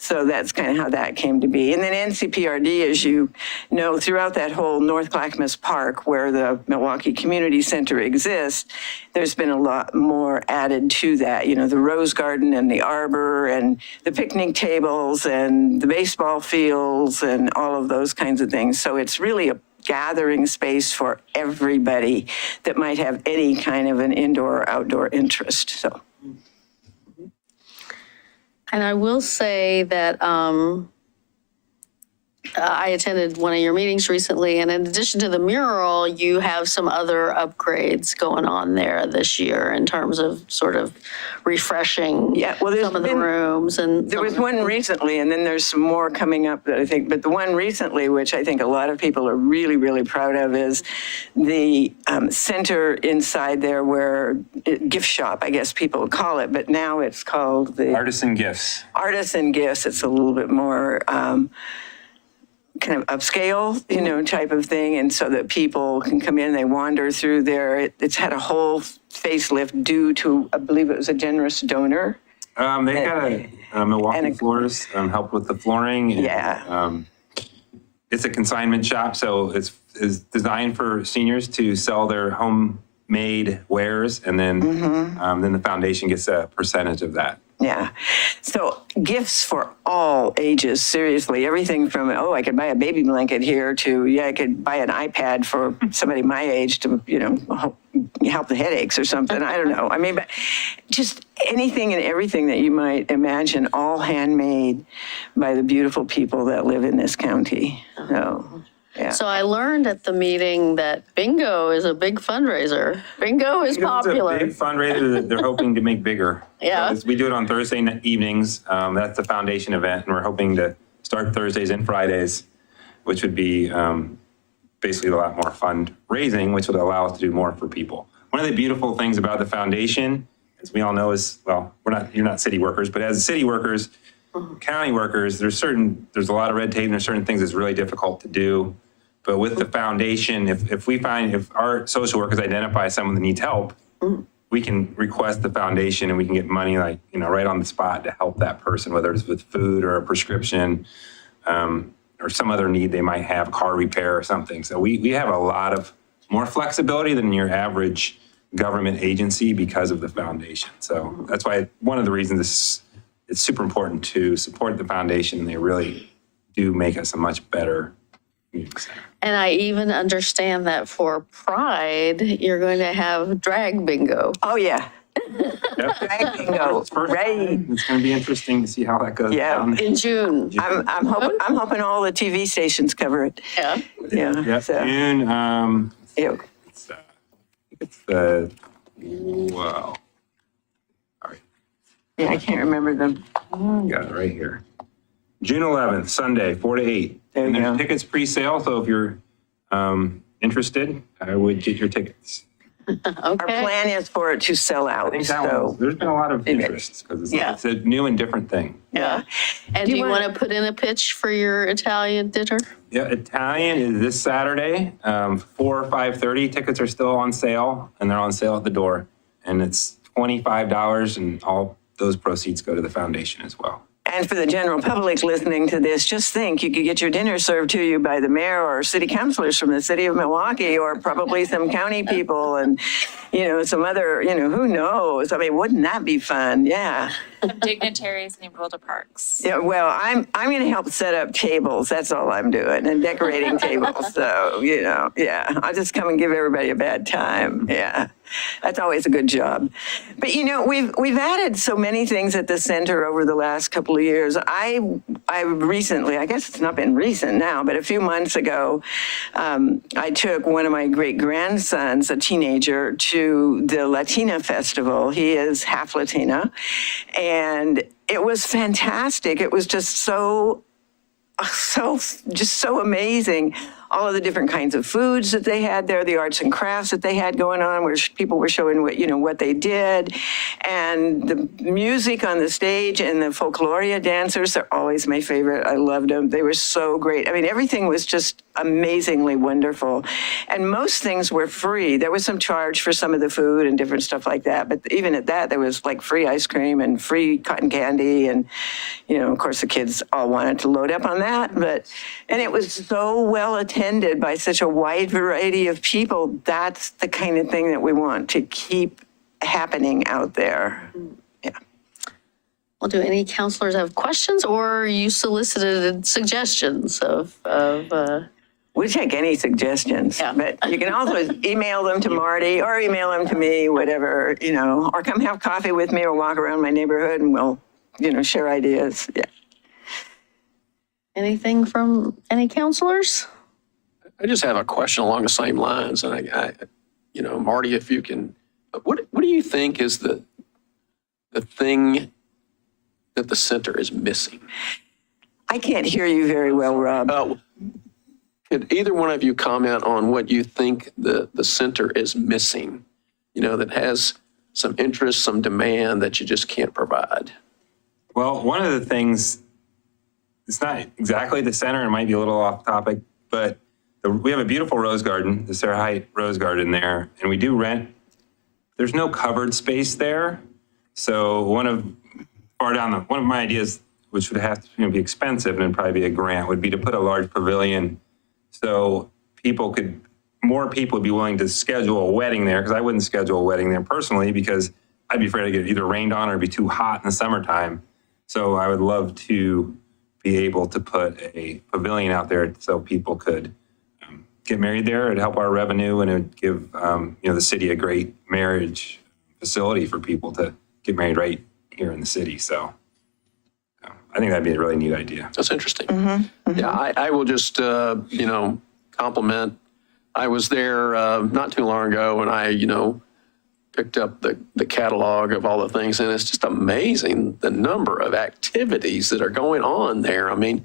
So that's kind of how that came to be. And then NCPRD, as you know, throughout that whole North Clackamas Park where the Milwaukie Community Center exists, there's been a lot more added to that. You know, the Rose Garden and the Arbor and the picnic tables and the baseball fields and all of those kinds of things. So it's really a gathering space for everybody that might have any kind of an indoor or outdoor interest. So, and I will say that I attended one of your meetings recently, and in addition to the mural, you have some other upgrades going on there this year in terms of sort of refreshing Yeah, well, there's some of the been- rooms and. There was one recently, and then there's some more coming up that I think, but the one recently, which I think a lot of people are really, really proud of, is the center inside there where, gift shop, I guess people call it, but now it's called the Artisan gifts. Artisan Gifts. It's a little bit more kind of upscale, type of thing, and so that people can come in, they wander through there. It's had a whole facelift due to, I believe it was a generous donor. They've got a Milwaukie and a- floors, help with the flooring. And, Yeah. it's a consignment shop, so it's designed for seniors to sell their homemade wares, and then the foundation gets a percentage of that. Yeah. So gifts for all ages, seriously. Everything from, I could buy a baby blanket here to, I could buy an iPad for somebody my age to, help the headaches or something. I don't know. I mean, but just anything and everything that you might imagine, all handmade by the beautiful people that live in this county. So, yeah. So I learned at the meeting that bingo is a big fundraiser. Bingo is popular. It's a big fundraiser that they're hoping to make bigger. Yeah. So we do it on Thursday evenings. That's the foundation event, and we're hoping to start Thursdays and Fridays, which would be basically a lot more fundraising, which would allow us to do more for people. One of the beautiful things about the foundation, as we all know, is, you're not city workers, but as city workers, county workers, there's a lot of red tape and there's certain things that's really difficult to do. But with the foundation, if our social workers identify someone that needs help, we can request the foundation and we can get money right on the spot to help that person, whether it's with food or a prescription, or some other need they might have, car repair or something. So we have a lot of more flexibility than your average government agency because of the foundation. So that's why one of the reasons it's super important to support the foundation, and they really do make us a much better community center. And I even understand that for Pride, you're going to have drag bingo. Oh, yeah. Yep. Drag bingo. It's first Right. time. It's going to be interesting to see how that goes Yeah. down. In June. I'm hoping all the TV stations cover it. Yeah. Yeah. Yep, So, June, yeah. it's the, wow. All right, Yeah, I can't remember them. got it right here. June 11th, Sunday, 4 to 8. There And you there's go. tickets pre-sale, so if you're interested, I would get your tickets. Our Okay. plan is for it to sell I out, think that so. there's been a lot of interest because Yeah. it's a new and different thing. Yeah. And Do do you you wanna- want to put in a pitch for your Italian dinner? Yeah, Italian is this Saturday, 4 or 5:30. Tickets are still on sale, and they're on sale at the door. And it's $25, and all those proceeds go to the foundation as well. And for the general public listening to this, just think, you could get your dinner served to you by the mayor or city councilors from the city of Milwaukee, or probably some county people and, some other, who knows? I mean, wouldn't that be fun? Yeah. Some dignitaries named World of Parks. Yeah, well, I'm going to help set up tables. That's all I'm doing, and decorating tables. So, yeah, I'll just come and give everybody a bad time. Yeah, that's always a good job. But we've added so many things at the center over the last couple of years. I recently, I guess it's not been recent now, but a few months ago, I took one of my great grandsons, a teenager, to the Latina Festival. He is half Latina. And it was fantastic. It was just so amazing. All of the different kinds of foods that they had there, the arts and crafts that they had going on, where people were showing what they did, and the music on the stage and the folkloria dancers are always my favorite. I loved them. They were so great. I mean, everything was just amazingly wonderful, and most things were free. There was some charge for some of the food and different stuff like that, but even at that, there was like free ice cream and free cotton candy, and of course, the kids all wanted to load up on that, and it was so well attended by such a wide variety of people. That's the kind of thing that we want to keep happening out there. Yeah. Well, do any counselors have questions, or you solicited suggestions of We take any suggestions, Yeah. but you can also email them to Marty or email them to me, whatever, or come have coffee with me or walk around my neighborhood and we'll, share ideas. Yeah. Anything from any counselors? I just have a question along the same lines, and Marty, if you can, what do you think is the thing that the center is missing? I can't hear you very well, Rob. Could either one of you comment on what you think the center is missing, that has some interest, some demand that you just can't provide? Well, one of the things, it's not exactly the center, it might be a little off topic, but we have a beautiful rose garden, the Sarah Height Rose Garden there, and we do rent. There's no covered space there. So one of my ideas, which would have to be expensive and it'd probably be a grant, would be to put a large pavilion so more people would be willing to schedule a wedding there, because I wouldn't schedule a wedding there personally because I'd be afraid to get either rained on or be too hot in the summertime. So I would love to be able to put a pavilion out there so people could get married there. It'd help our revenue, and it would give the city a great marriage facility for people to get married right here in the city. So I think that'd be a really neat idea. That's interesting. Yeah, I will just, compliment. I was there not too long ago, and I, picked up the catalog of all the things, and it's just amazing the number of activities that are going on there. I mean,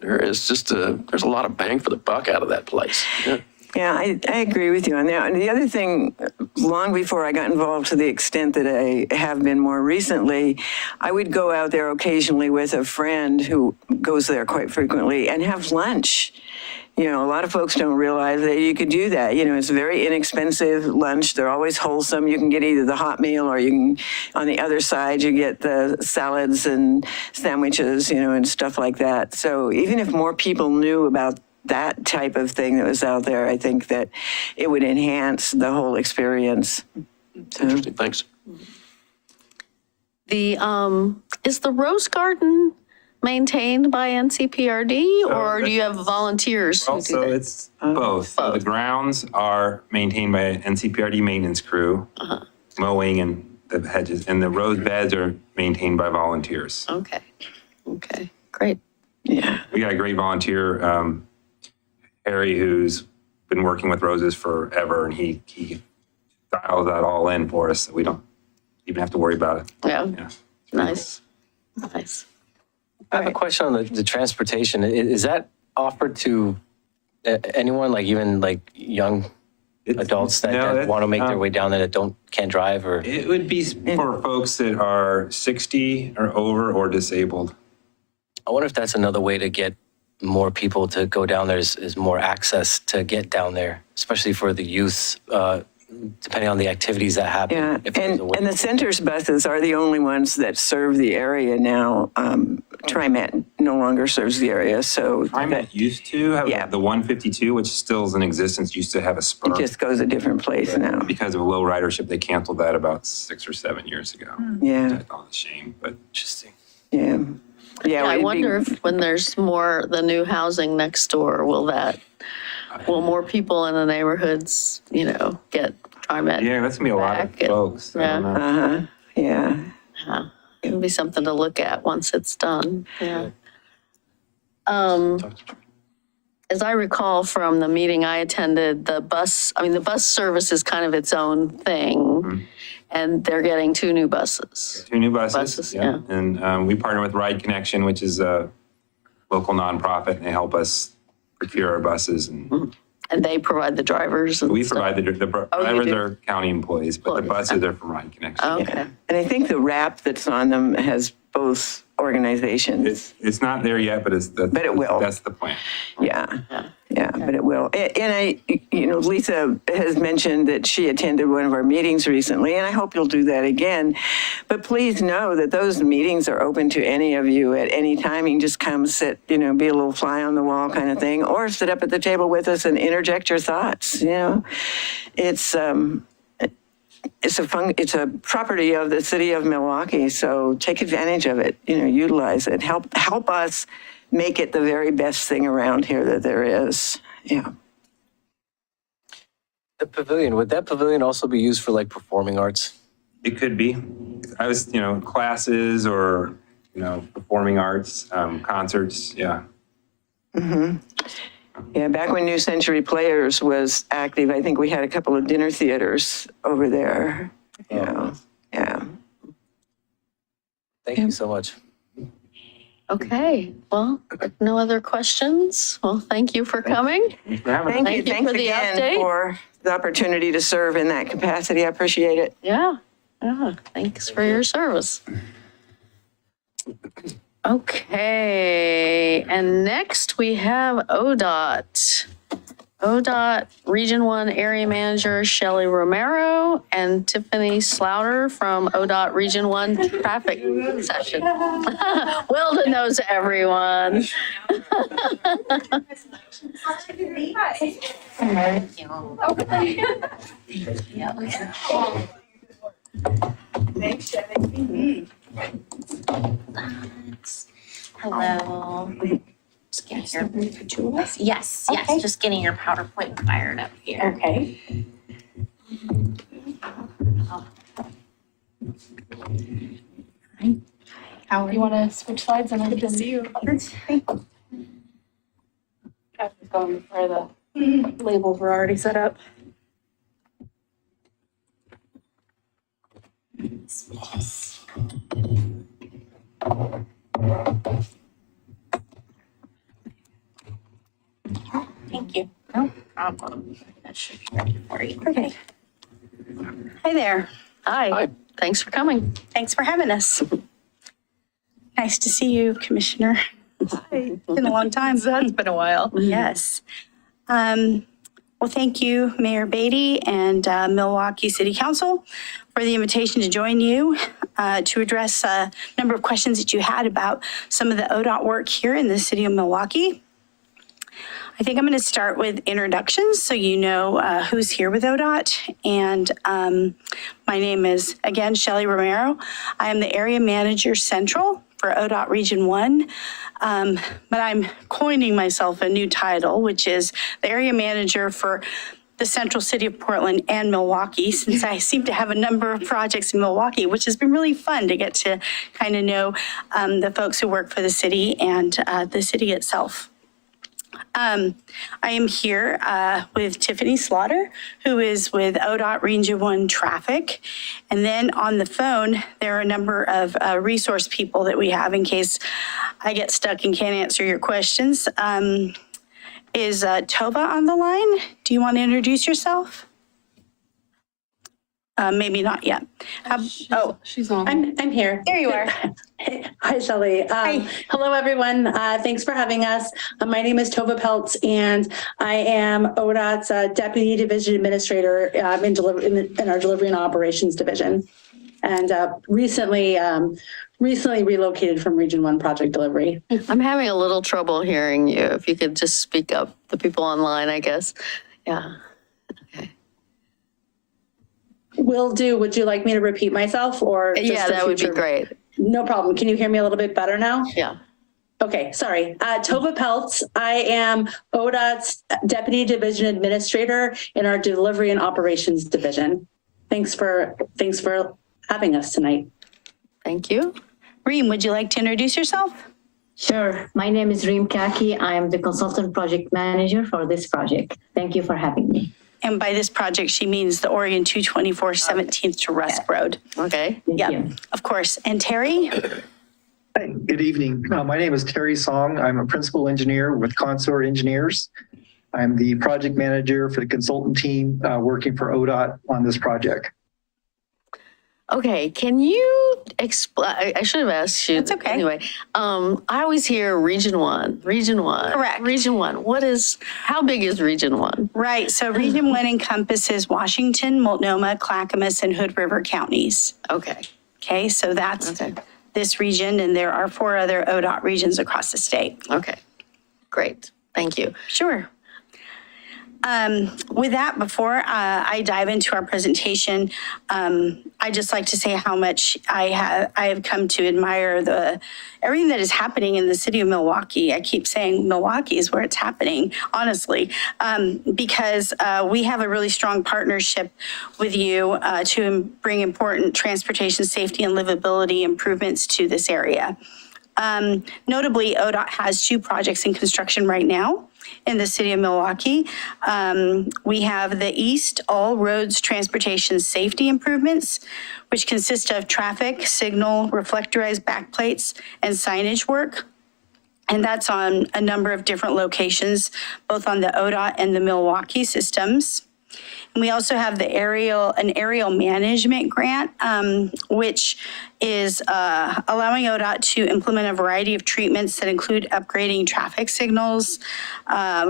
there's a lot of bang for the buck out of that place. Yeah. Yeah, I agree with you on that. And the other thing, long before I got involved to the extent that I have been more recently, I would go out there occasionally with a friend who goes there quite frequently and have lunch. A lot of folks don't realize that you could do that. It's a very inexpensive lunch. They're always wholesome. You can get either the hot meal or you can, on the other side, you get the salads and sandwiches, and stuff like that. So even if more people knew about that type of thing that was out there, I think that it would enhance the whole experience. Interesting, thanks. Is the Rose Garden maintained by NCPRD, or do you have volunteers who do So that? it's both. So the grounds are maintained by an NCPRD maintenance crew, mowing and the hedges, and the rose beds are maintained by volunteers. Okay, great. Yeah. We got a great volunteer, Harry, who's been working with roses forever, and he dials that all in for us, so we don't even have to worry about it. Yeah, Yeah. nice. I have a question on the transportation. Is that offered to anyone, like even like young adults that want to make their way down there that can't drive, or? It would be for folks that are 60 or over or disabled. I wonder if that's another way to get more people to go down there, is more access to get down there, especially for the youth, depending on the activities that happen. Yeah, If there's a way. and the center's buses are the only ones that serve the area now. TriMet no longer serves the area, so TriMet used to have Yeah. the 152, which still is in existence, used to have a spur. it just goes a different place now. Because of low ridership, they canceled that about 6 or 7 years ago. Yeah, I thought it was a shame, but Interesting. yeah. Yeah, I it'd be- wonder if when there's the new housing next door, will more people in the neighborhoods, get TriMet? yeah, that's gonna be a lot of Back and- folks. I don't know. Yeah. It would be something to look at once it's done, yeah. As I recall from the meeting I attended, the bus service is kind of its own thing, and they're getting 2 new buses. 2 new buses. Buses, yeah. And we partner with Ride Connection, which is a local nonprofit, and they help us procure our buses. And they provide the drivers and we stuff? provide the Oh, you drivers do? are county employees, but the buses are from Ride Connection. Okay, And I think the wrap that's on them has both organizations. It's not there yet, but But it will. That's the plan. Yeah, but it will. And Lisa has mentioned that she attended one of our meetings recently, and I hope you'll do that again. But please know that those meetings are open to any of you at any time. You can just come sit, be a little fly on the wall kind of thing, or sit up at the table with us and interject your thoughts, It's a property of the city of Milwaukee, so take advantage of it, utilize it. Help us make it the very best thing around here that there is. Yeah. The pavilion, would that pavilion also be used for like performing arts? It could be. I was, classes or, performing arts, concerts, yeah. Yeah, back when New Century Players was active, I think we had a couple of dinner theaters over there. Yeah, yeah. Thank you so much. Okay, well, no other questions? Well, thank you for coming. Thank you. Thank you Thanks for the again update. for the opportunity to serve in that capacity. I appreciate it. Yeah, thanks for your service. Okay, and next we have ODOT. ODOT Region 1 Area Manager Shelley Romero and Tiffany Slaughter from ODOT Region 1 Traffic Session. Wilda knows everyone. Hello. Just getting your, yes, just getting your PowerPoint fired up here. Okay. How are You want to switch slides and I can see you? Going where the labels were already set up. Thank you. No problem. That should be ready for you. Okay. Hi there. Hi, thanks for coming. Thanks for having us. Nice to see you, Commissioner. Been a long time. That's been a while. Yes. Well, thank you, Mayor Beatty and Milwaukie City Council for the invitation to join you to address a number of questions that you had about some of the ODOT work here in the city of Milwaukie. I think I'm going to start with introductions so you know who's here with ODOT. And my name is, again, Shelley Romero. I am the Area Manager Central for ODOT Region 1. But I'm coining myself a new title, which is the Area Manager for the Central City of Portland and Milwaukie, since I seem to have a number of projects in Milwaukie, which has been really fun to get to kind of know the folks who work for the city and the city itself. I am here with Tiffany Slaughter, who is with ODOT Region 1 Traffic. And then on the phone, there are a number of resource people that we have in case I get stuck and can't answer your questions. Is Tova on the line? Do you want to introduce yourself? Maybe not yet. She's on. I'm here. There you are. Hi, Shelley. Hello, everyone. Thanks for having us. My name is Tova Peltz, and I am ODOT's Deputy Division Administrator in our Delivery and Operations Division, and recently relocated from Region 1 Project Delivery. I'm having a little trouble hearing you. If you could just speak up, the people online, I guess. Yeah. Okay. Will do. Would you like me to repeat myself or? Yeah, that would be great. No problem. Can you hear me a little bit better now? Yeah. Okay, sorry. Tova Peltz. I am ODOT's Deputy Division Administrator in our Delivery and Operations Division. Thanks for having us tonight. Thank you. Reem, would you like to introduce yourself? Sure. My name is Reem Kaki. I am the Consultant Project Manager for this project. Thank you for having me. And by this project, she means the Oregon 224 17th to Rusk Road. Okay. Yeah, of course. And Terry? Hey, good evening. My name is Terry Song. I'm a principal engineer with Consor Engineers. I'm the project manager for the consultant team working for ODOT on this project. Okay, can you explain? I should have asked you. That's okay. Anyway, I always hear Region 1, Region 1. Correct. Region 1. How big is Region 1? Right, so Region 1 encompasses Washington, Multnomah, Clackamas, and Hood River counties. Okay. Okay, so that's this region, and there are 4 other ODOT regions across the state. Okay, great. Thank you. Sure. With that, before I dive into our presentation, I'd just like to say how much I have come to admire everything that is happening in the city of Milwaukie. I keep saying Milwaukie is where it's happening, honestly, because we have a really strong partnership with you to bring important transportation safety and livability improvements to this area. Notably, ODOT has 2 projects in construction right now in the city of Milwaukee. We have the East All Roads Transportation Safety Improvements, which consist of traffic, signal, reflectorized backplates, and signage work. And that's on a number of different locations, both on the ODOT and the Milwaukie systems. And we also have an aerial management grant, which is allowing ODOT to implement a variety of treatments that include upgrading traffic signals,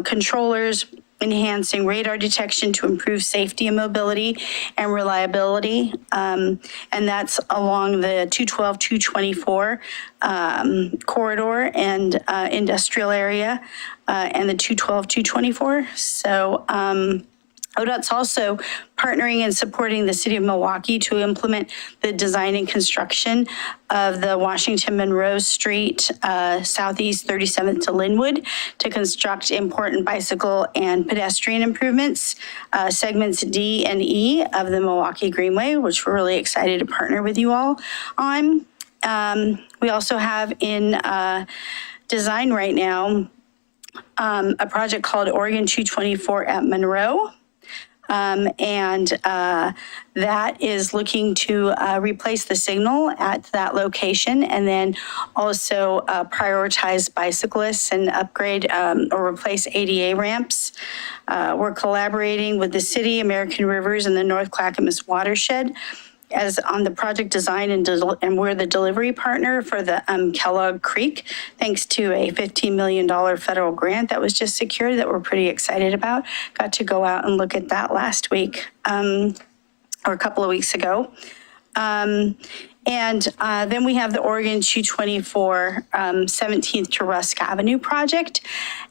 controllers, enhancing radar detection to improve safety and mobility and reliability. And that's along the 212, 224 corridor and industrial area and the 212, 224. So ODOT's also partnering and supporting the city of Milwaukee to implement the design and construction of the Washington Monroe Street Southeast 37th to Linwood to construct important bicycle and pedestrian improvements, segments D and E of the Milwaukie Greenway, which we're really excited to partner with you all on. We also have in design right now a project called Oregon 224 at Monroe. That is looking to replace the signal at that location and then also prioritize bicyclists and upgrade or replace ADA ramps. We're collaborating with the city, American Rivers, and the North Clackamas watershed as on the project design and we're the delivery partner for the Kellogg Creek, thanks to a $15 million federal grant that was just secured that we're pretty excited about. Got to go out and look at that last week or a couple of weeks ago. Then we have the Oregon 224 17th to Rusk Avenue project.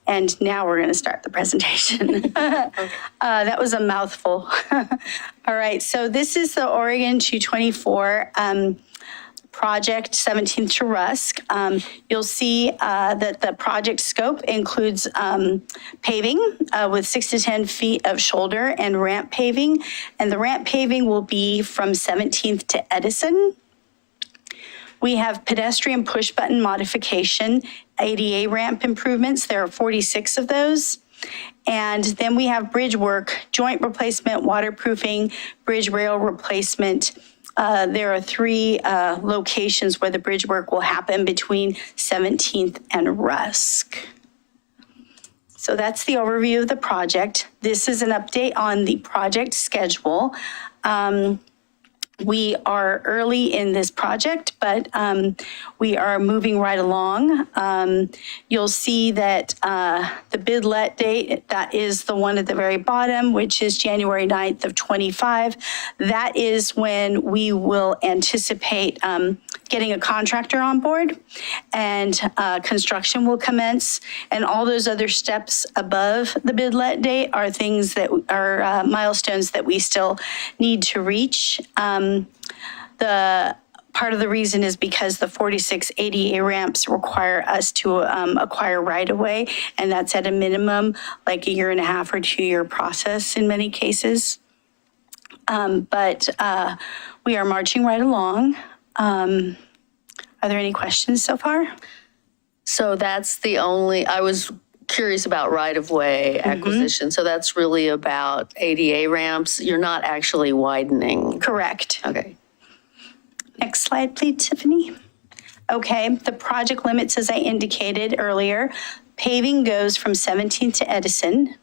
And now we're going to start the presentation. That was a mouthful. All right, so this is the Oregon 224 project 17th to Rusk. You'll see that the project scope includes paving with 6 to 10 feet of shoulder and ramp paving. And the ramp paving will be from 17th to Edison. We have pedestrian push button modification, ADA ramp improvements. There are 46 of those. And then we have bridge work, joint replacement, waterproofing, bridge rail replacement. There are 3 locations where the bridge work will happen between 17th and Rusk. So that's the overview of the project. This is an update on the project schedule. We are early in this project, but we are moving right along. You'll see that the bid let date, that is the one at the very bottom, which is January 9th of 25. That is when we will anticipate getting a contractor on board and construction will commence. And all those other steps above the bid let date are things that are milestones that we still need to reach. The part of the reason is because the 46 ADA ramps require us to acquire right-of-way, and that's at a minimum like a 1.5 or 2 year process in many cases. But we are marching right along. Are there any questions so far? So that's the only, I was curious about right-of-way acquisition. So that's really about ADA ramps. You're not actually widening. Correct. Okay. Next slide, please, Tiffany. Okay, the project limits, as I indicated earlier, paving goes from 17th to Edison.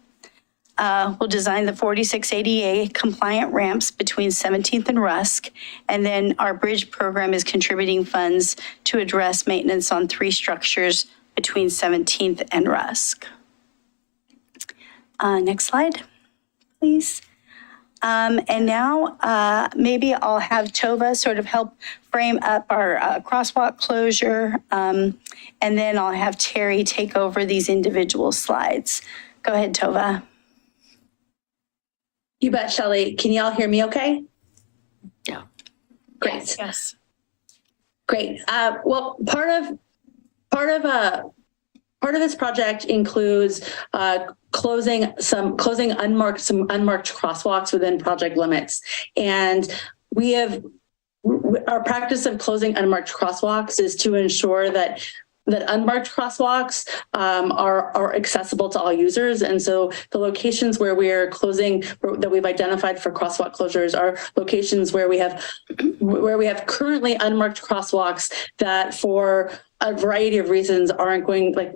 We'll design the 46 ADA compliant ramps between 17th and Rusk. And then our bridge program is contributing funds to address maintenance on 3 structures between 17th and Rusk. Next slide, please. And now maybe I'll have Tova sort of help frame up our crosswalk closure. And then I'll have Terry take over these individual slides. Go ahead, Tova. You bet, Shelley. Can y'all hear me okay? Yeah. Great. Yes. Great. Well, part of this project includes closing unmarked crosswalks within project limits. And our practice of closing unmarked crosswalks is to ensure that that unmarked crosswalks are accessible to all users. And so the locations where we are closing, that we've identified for crosswalk closures, are locations where we have currently unmarked crosswalks that for a variety of reasons aren't going, like,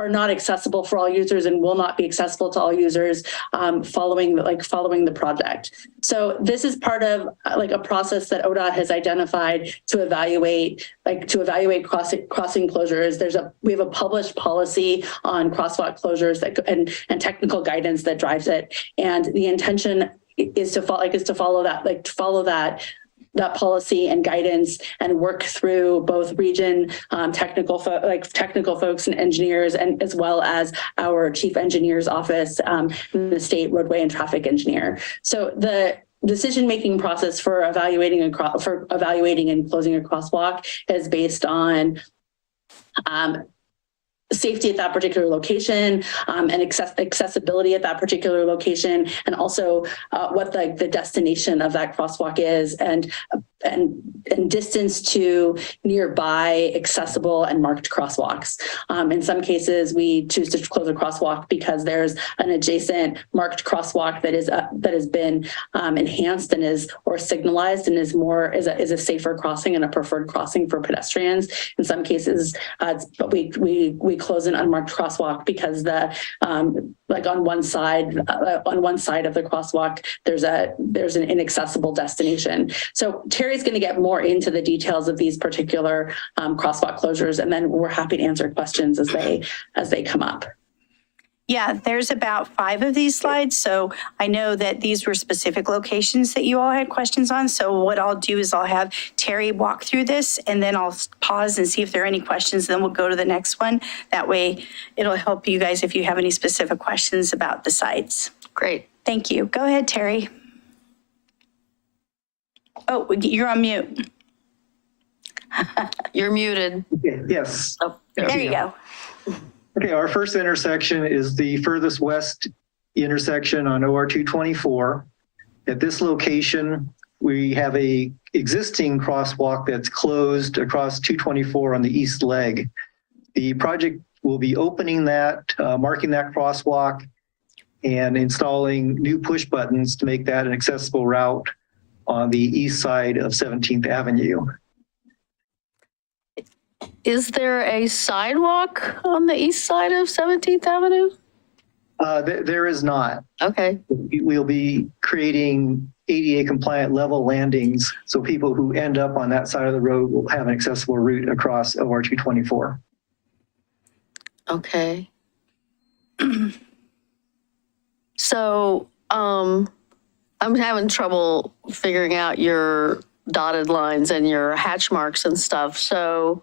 are not accessible for all users and will not be accessible to all users following the project. So this is part of like a process that ODOT has identified to evaluate crossing closures. We have a published policy on crosswalk closures and technical guidance that drives it. And the intention is to follow that policy and guidance and work through both region technical folks and engineers, and as well as our chief engineer's office and the state roadway and traffic engineer. So the decision-making process for evaluating and closing a crosswalk is based on safety at that particular location and accessibility at that particular location, and also what the destination of that crosswalk is, and distance to nearby accessible and marked crosswalks. In some cases, we choose to close a crosswalk because there's an adjacent marked crosswalk that has been enhanced and is signalized and is a safer crossing and a preferred crossing for pedestrians. In some cases, but we close an unmarked crosswalk because on one side of the crosswalk there's an inaccessible destination. So Terry's going to get more into the details of these particular crosswalk closures, and then we're happy to answer questions as they come up. Yeah, there's about 5 of these slides. So I know that these were specific locations that you all had questions on. So what I'll do is I'll have Terry walk through this, and then I'll pause and see if there are any questions. Then we'll go to the next one. That way it'll help you guys if you have any specific questions about the sites. Great. Thank you. Go ahead, Terry. Oh, you're on mute. You're muted. Yes. Oh, there you go. Okay, our first intersection is the furthest west intersection on OR 224. At this location, we have a existing crosswalk that's closed across 224 on the east leg. The project will be opening that, marking that crosswalk, and installing new push buttons to make that an accessible route on the east side of 17th Avenue. Is there a sidewalk on the east side of 17th Avenue? There is not. Okay. We'll be creating ADA compliant level landings, so people who end up on that side of the road will have an accessible route across OR 224. Okay. So I'm having trouble figuring out your dotted lines and your hatch marks and stuff. So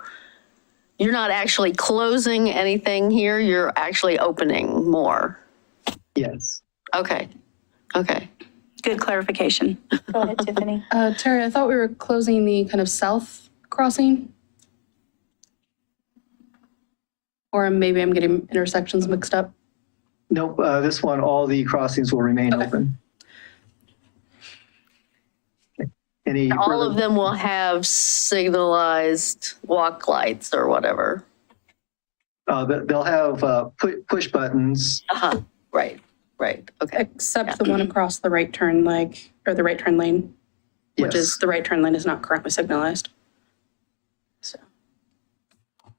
you're not actually closing anything here, you're actually opening more. Yes. Okay. Okay. Good clarification. Go ahead, Tiffany. Terry, I thought we were closing the kind of south crossing. Or maybe I'm getting intersections mixed up. Nope, this one, all the crossings will remain open. Any All further- of them will have signalized walk lights or whatever. They'll have push buttons. Uh-huh, right, okay. Except the one across the right turn leg, or the right turn lane, which is, the right turn lane is not currently signalized. So.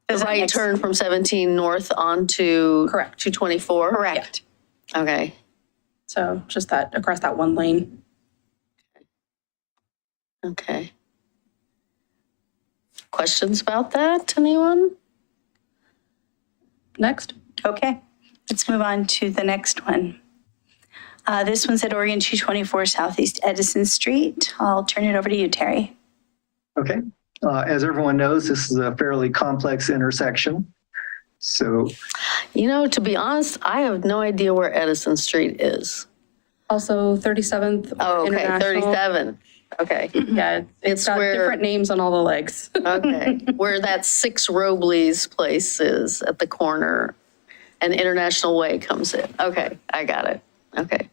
The right turn from 17 north onto. Correct. 224? Correct. Okay. So just that, across that one lane. Okay. Questions about that, anyone? Next. Okay, let's move on to the next one. This one's at Oregon 224 Southeast Edison Street. I'll turn it over to you, Terry. Okay, as everyone knows, this is a fairly complex intersection. So, You know, to be honest, I have no idea where Edison Street is. Also 37th. Oh, okay, International. 37. Okay. Yeah, it's got where- different names on all the legs. Okay, where that 6 Robley's place is at the corner and International Way comes in. Okay, I got it. Okay.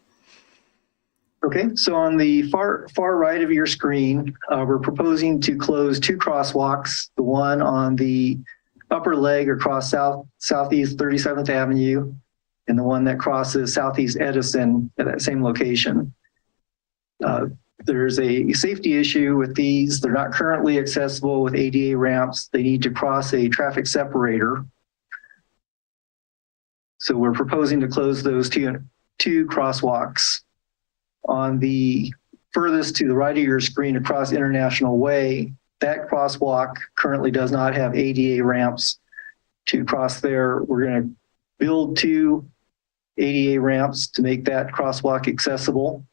Okay, so on the far right of your screen, we're proposing to close 2 crosswalks, the one on the upper leg across southeast 37th Avenue, and the one that crosses Southeast Edison at that same location. There's a safety issue with these. They're not currently accessible with ADA ramps. They need to cross a traffic separator. So we're proposing to close those two crosswalks. On the furthest to the right of your screen across International Way, that crosswalk currently does not have ADA ramps to cross there. We're going to build 2 ADA ramps to make that crosswalk accessible.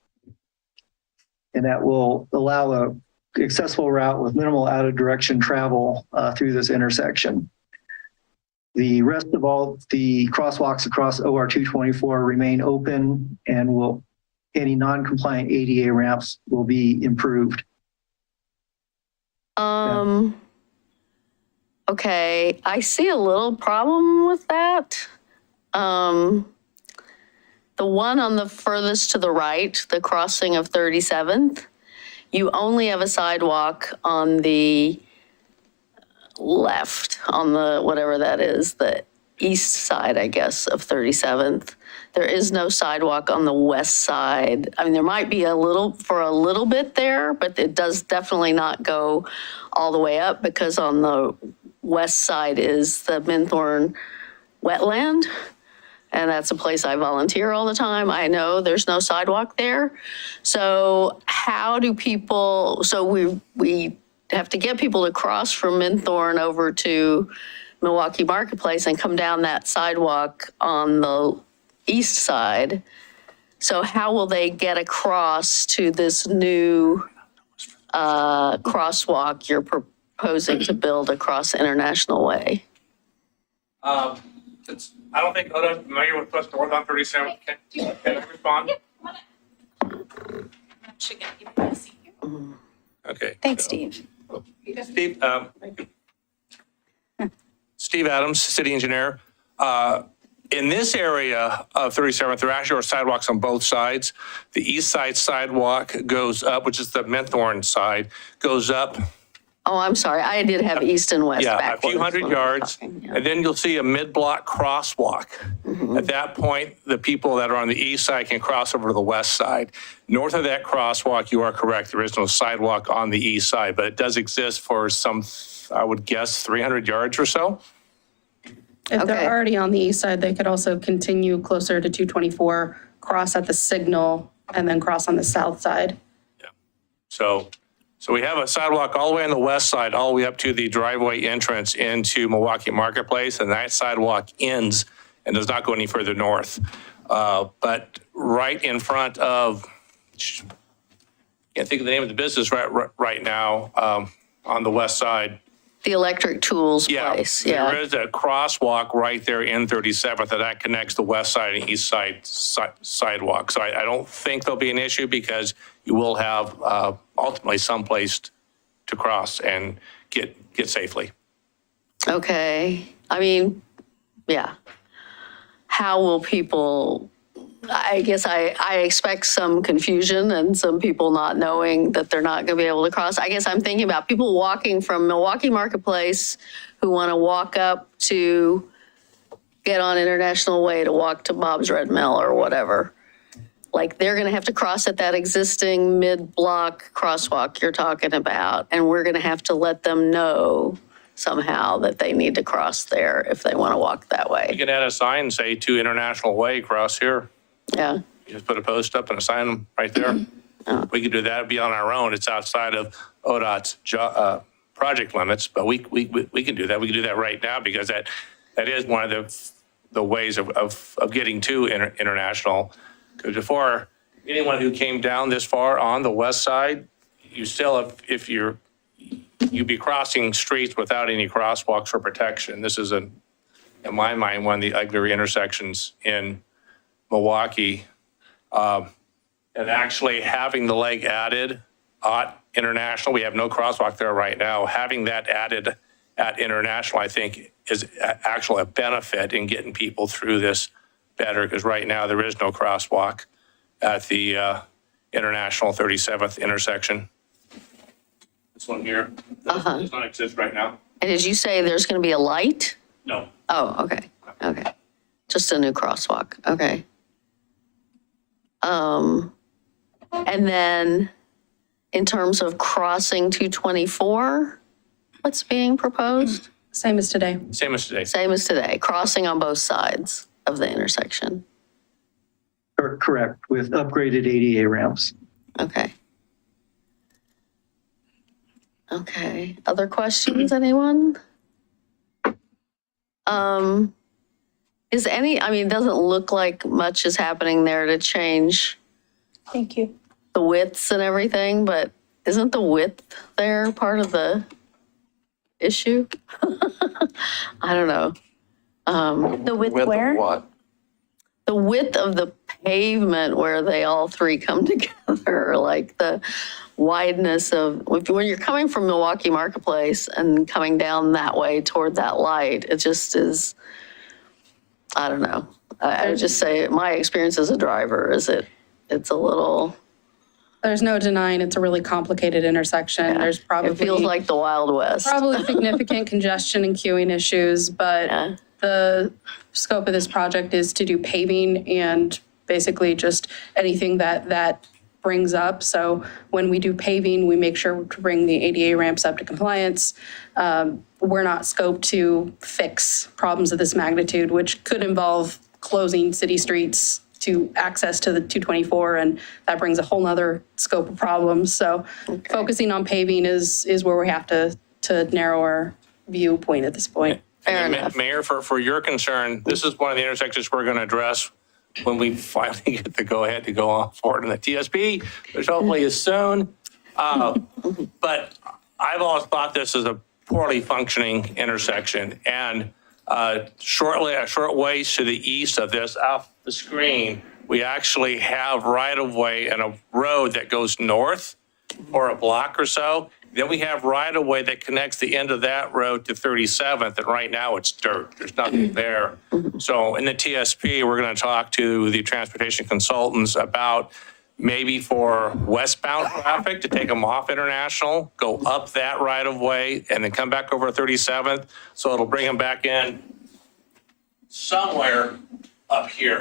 And that will allow a accessible route with minimal out of direction travel through this intersection. The rest of all the crosswalks across OR 224 remain open, and any non-compliant ADA ramps will be improved. Okay, I see a little problem with that. The one on the furthest to the right, the crossing of 37th, you only have a sidewalk on the left, on the, whatever that is, the east side, I guess, of 37th. There is no sidewalk on the west side. I mean, there might be a little bit there, but it does definitely not go all the way up, because on the west side is the Minthorn wetland. And that's a place I volunteer all the time. I know there's no sidewalk there. So how do people, so we have to get people to cross from Minthorn over to Milwaukie Marketplace and come down that sidewalk on the east side. So how will they get across to this new crosswalk you're proposing to build across International Way? I don't think ODOT is familiar with what's north on 37th. Can I respond? Okay. Thanks, Steve. Steve, Steve Adams, city engineer. In this area of 37th, there actually are sidewalks on both sides. The east side sidewalk goes up, which is the Minthorn side, goes up. Oh, I'm sorry. I did have east and west Yeah, backwards. a few hundred yards, and then you'll see a mid-block crosswalk. At that point, the people that are on the east side can cross over to the west side. North of that crosswalk, you are correct, there is no sidewalk on the east side, but it does exist for some, I would guess, 300 yards or so. If Okay. they're already on the east side, they could also continue closer to 224, cross at the signal, and then cross on the south side. So we have a sidewalk all the way on the west side, all the way up to the driveway entrance into Milwaukie Marketplace, and that sidewalk ends and does not go any further north. But right in front of, can't think of the name of the business right now, on the west side. The electric tools place, There is a crosswalk right there in 37th that connects the west side and east side sidewalk. So I don't think there'll be an issue, because you will have ultimately someplace to cross and get safely. Okay. I mean, yeah. How will people, I guess I expect some confusion and some people not knowing that they're not going to be able to cross. I guess I'm thinking about people walking from Milwaukie Marketplace who want to walk up to get on International Way to walk to Bob's Red Mill or whatever. Like, they're going to have to cross at that existing mid-block crosswalk you're talking about, and we're going to have to let them know somehow that they need to cross there if they want to walk that You way. can add a sign, say, to International Way, cross here. Yeah. You just put a post up and a sign right there. We could do that, be on our own. It's outside of ODOT's project limits, but we can do that. We can do that right now, because that is one of the ways of getting to International. Because before, anyone who came down this far on the west side, you still, you'd be crossing streets without any crosswalks for protection. This is, in my mind, one of the uglier intersections in Milwaukie. And actually having the leg added at International, we have no crosswalk there right now. Having that added at International, I think, is actually a benefit in getting people through this better, because right now there is no crosswalk at the International 37th intersection. This one here does not exist right now. And did you say there's going to be a light? No. Oh, okay, okay. Just a new crosswalk, okay. And then in terms of crossing 224, what's being proposed? Same as today. Same as today. Same as today, crossing on both sides of the intersection. Correct, with upgraded ADA ramps. Okay. Okay, other questions, anyone? Is any, I mean, it doesn't look like much is happening there to change Thank you. the widths and everything, but isn't the width there part of the issue? I don't know. The width where? What? The width of the pavement where they all three come together, like the wideness of, when you're coming from Milwaukie Marketplace and coming down that way toward that light, it just is, I don't know. I would just say my experience as a driver is it's a little. There's no denying it's a really complicated intersection. There's probably. It feels like the Wild West. Probably significant congestion and queuing issues, but the scope of this project is to do paving and basically just anything that brings up. So when we do paving, we make sure to bring the ADA ramps up to compliance. We're not scoped to fix problems of this magnitude, which could involve closing city streets to access to the 224, and that brings a whole nother scope of problems. So focusing on paving is where we have to narrow our viewpoint at this point. Fair enough. Mayor, for your concern, this is one of the intersections we're going to address when we finally get the go-ahead to go on forward in the TSP, which hopefully is soon. But I've always thought this is a poorly functioning intersection. And a short ways to the east of this, off the screen, we actually have right-of-way and a road that goes north for a block or so. Then we have right-of-way that connects the end of that road to 37th, and right now it's dirt. There's nothing there. So in the TSP, we're going to talk to the transportation consultants about maybe for westbound traffic to take them off International, go up that right-of-way, and then come back over 37th. So it'll bring them back in somewhere up here.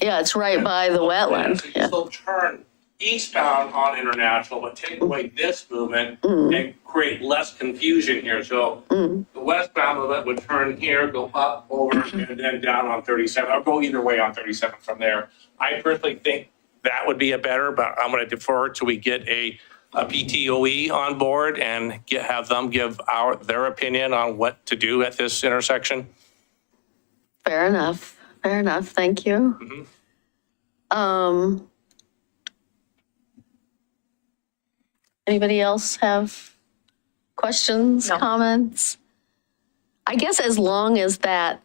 Yeah, it's right by the wetland. Yeah. So turn eastbound on International, but take away this movement and create less confusion here. So the westbound movement would turn here, go up, over, and then down on 37. I'll go either way on 37 from there. I personally think that would be a better, but I'm going to defer till we get a PTOE on board and have them give their opinion on what to do at this intersection. Fair enough. Fair enough. Thank you. Anybody else have questions, comments? I guess as long as that,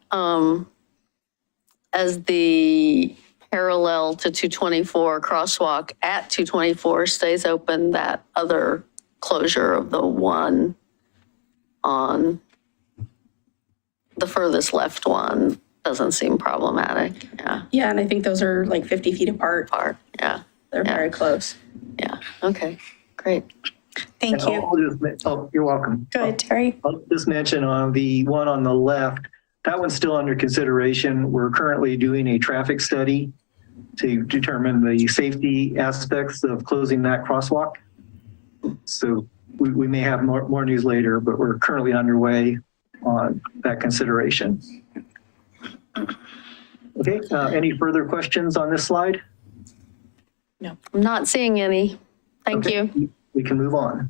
as the parallel to 224 crosswalk at 224 stays open, that other closure of the one on the furthest left one doesn't seem problematic. Yeah. Yeah, and I think those are like 50 feet apart. Yeah. They're very close. Yeah. Okay. Great. Thank And you. You're welcome. Go ahead, Terry. I'll just mention on the one on the left, that one's still under consideration. We're currently doing a traffic study to determine the safety aspects of closing that crosswalk. So we may have more news later, but we're currently underway on that consideration. Okay, any further questions on this slide? No. I'm not seeing any. Thank you. We can move on.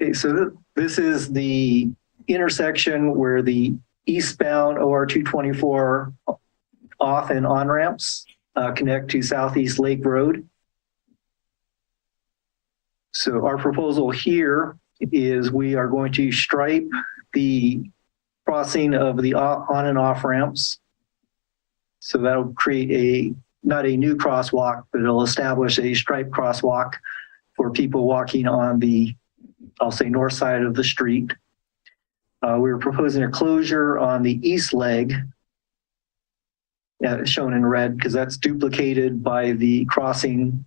Okay, so this is the intersection where the eastbound OR 224 off and on ramps connect to Southeast Lake Road. So our proposal here is we are going to stripe the crossing of the on and off ramps. So that'll create not a new crosswalk, but it'll establish a striped crosswalk for people walking on the, I'll say, north side of the street. We were proposing a closure on the east leg shown in red, because that's duplicated by the crossing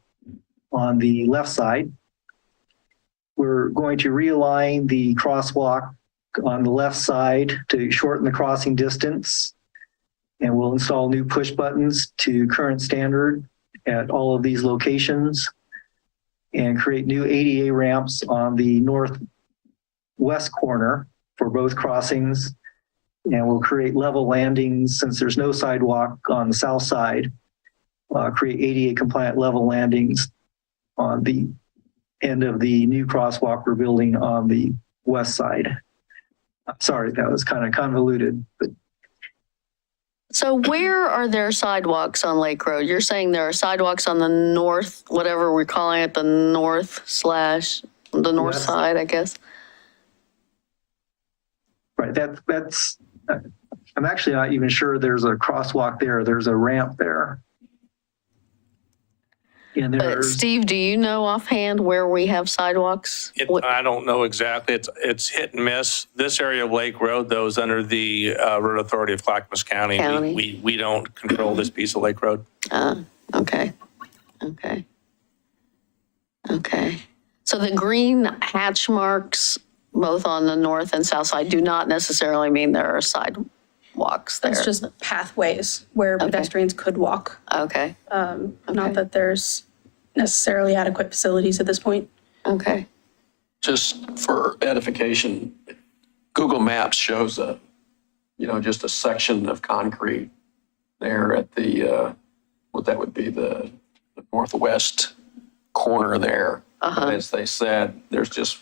on the left side. We're going to realign the crosswalk on the left side to shorten the crossing distance. And we'll install new push buttons to current standard at all of these locations and create new ADA ramps on the northwest corner for both crossings. And we'll create level landings since there's no sidewalk on the south side, create ADA compliant level landings on the end of the new crosswalk we're building on the west side. Sorry, that was kind of convoluted, but So where are there sidewalks on Lake Road? You're saying there are sidewalks on the north, whatever we're calling it, the north West. side, I guess? right, that's, I'm actually not even sure there's a crosswalk there. There's a ramp there. And But there's, Steve, do you know offhand where we have sidewalks? I don't know exactly. It's hit and miss. This area of Lake Road, though, is under the Road Authority of Clackamas County. We don't control this piece of Lake Road. Okay. So the green hatch marks, both on the north and south side, do not necessarily mean there are sidewalks there. It's just pathways where pedestrians could walk. Okay. Not that there's necessarily adequate facilities at this point. Okay. Just for edification, Google Maps shows just a section of concrete there at the, what that would be the northwest corner there. And as they said, there's just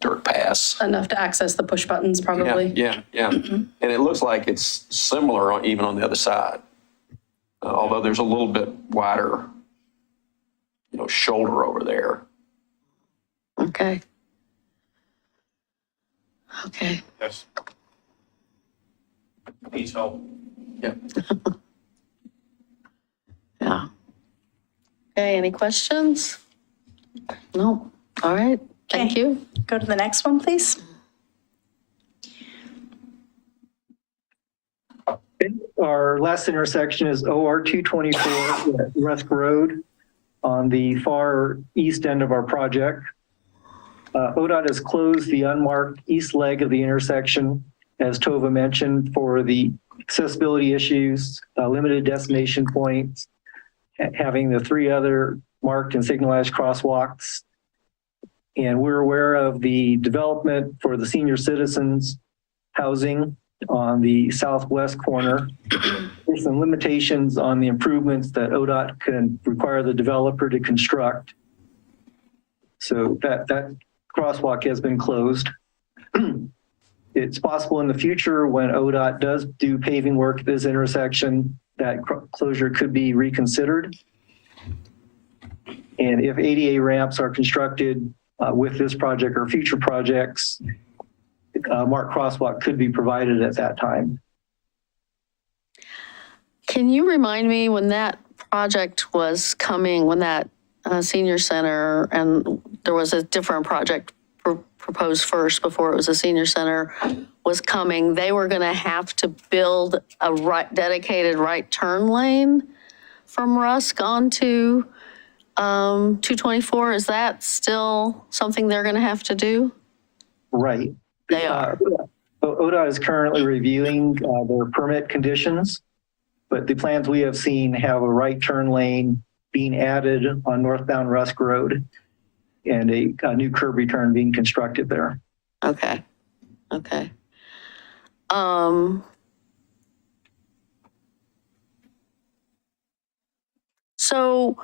dirt paths. Enough to access the push buttons, probably. Yeah. And it looks like it's similar even on the other side. Although there's a little bit wider, shoulder over there. Okay. Yes. Needs help. Yeah. Yeah. Okay, any questions? No. All right. Thank Okay. you. Go to the next one, please. our last intersection is OR 224 at Rusk Road on the far east end of our project. ODOT has closed the unmarked east leg of the intersection, as Tova mentioned, for the accessibility issues, limited destination points, having the 3 other marked and signalized crosswalks. And we're aware of the development for the senior citizens housing on the southwest corner. There's some limitations on the improvements that ODOT can require the developer to construct. So that crosswalk has been closed. It's possible in the future when ODOT does do paving work at this intersection, that closure could be reconsidered. And if ADA ramps are constructed with this project or future projects, marked crosswalk could be provided at that time. Can you remind me when that project was coming, when that senior center, and there was a different project proposed first before it was a senior center, was coming, they were going to have to build a dedicated right turn lane from Rusk onto 224. Is that still something they're going to have to do? Right. They are. ODOT is currently reviewing their permit conditions, but the plans we have seen have a right turn lane being added on northbound Rusk Road and a new curb return being constructed there. Okay. So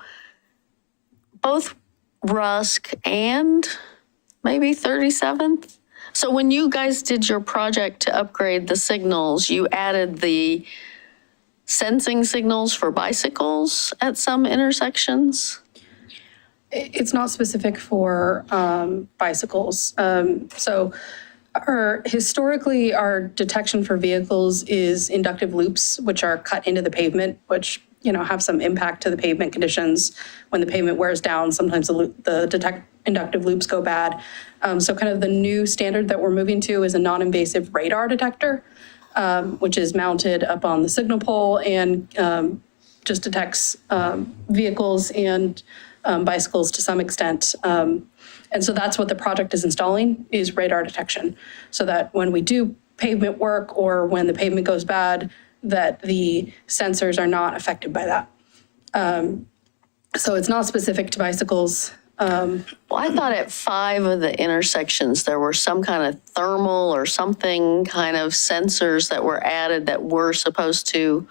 both Rusk and maybe 37th. So when you guys did your project to upgrade the signals, you added the sensing signals for bicycles at some intersections? It's not specific for bicycles. So historically, our detection for vehicles is inductive loops, which are cut into the pavement, which have some impact to the pavement conditions. When the pavement wears down, sometimes the inductive loops go bad. So kind of the new standard that we're moving to is a non-invasive radar detector. which is mounted up on the signal pole and just detects vehicles and bicycles to some extent. And so that's what the project is installing, is radar detection, so that when we do pavement work or when the pavement goes bad, that the sensors are not affected by that. So it's not specific to bicycles. Well, I thought at 5 of the intersections, there were some kind of thermal or something kind of sensors that were added that were supposed to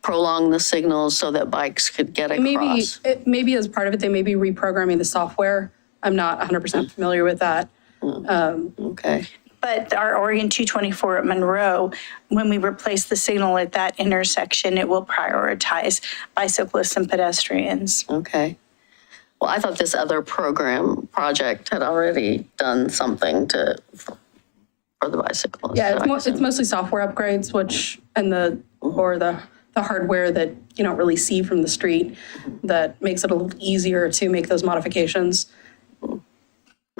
prolong the signals so that bikes could get across. Maybe as part of it, they may be reprogramming the software. I'm not 100% familiar with that. Okay. But our Oregon 224 at Monroe, when we replace the signal at that intersection, it will prioritize bicyclists and pedestrians. Okay. Well, I thought this other project had already done something for the bicyclists. Yeah, So it's mostly software upgrades, the hardware that you don't really see from the street that makes it a little easier to make those modifications.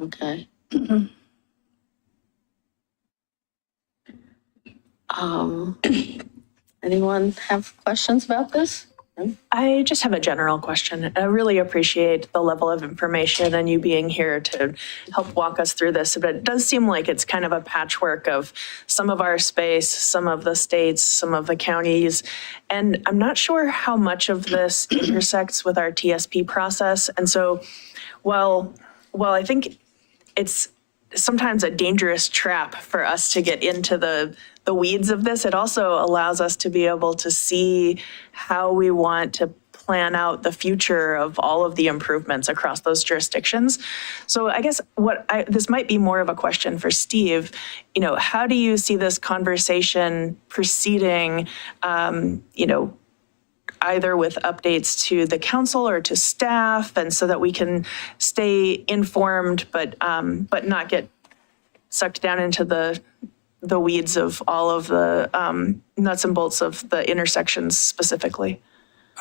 Okay. Anyone have questions about this? I just have a general question. I really appreciate the level of information and you being here to help walk us through this. But it does seem like it's kind of a patchwork of some of our space, some of the states, some of the counties. And I'm not sure how much of this intersects with our TSP process. And so while I think it's sometimes a dangerous trap for us to get into the weeds of this, it also allows us to be able to see how we want to plan out the future of all of the improvements across those jurisdictions. So I guess this might be more of a question for Steve. You know, how do you see this conversation proceeding, either with updates to the council or to staff, and so that we can stay informed, but not get sucked down into the weeds of all of the nuts and bolts of the intersections specifically?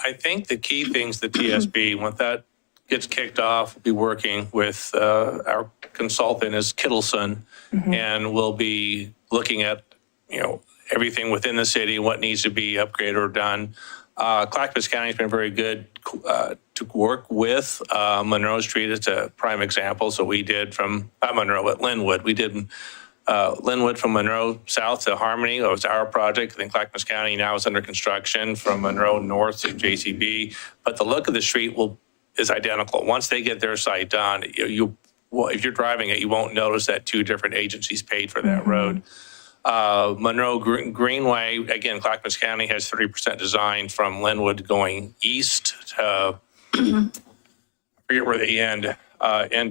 I think the key things, the TSB, when that gets kicked off, we'll be working with our consultant is Kittleson, and we'll be looking at, everything within the city, what needs to be upgraded or done. Clackamas County has been very good to work with. Monroe Street is a prime example. So we did from, not Monroe, but Linwood. We did Linwood from Monroe south to Harmony. That was our project. I think Clackamas County now is under construction from Monroe north to JCB. But the look of the street is identical. Once they get their site done, if you're driving it, you won't notice that 2 different agencies paid for that road. Monroe Greenway, again, Clackamas County has 30% design from Linwood going east to, I forget where they end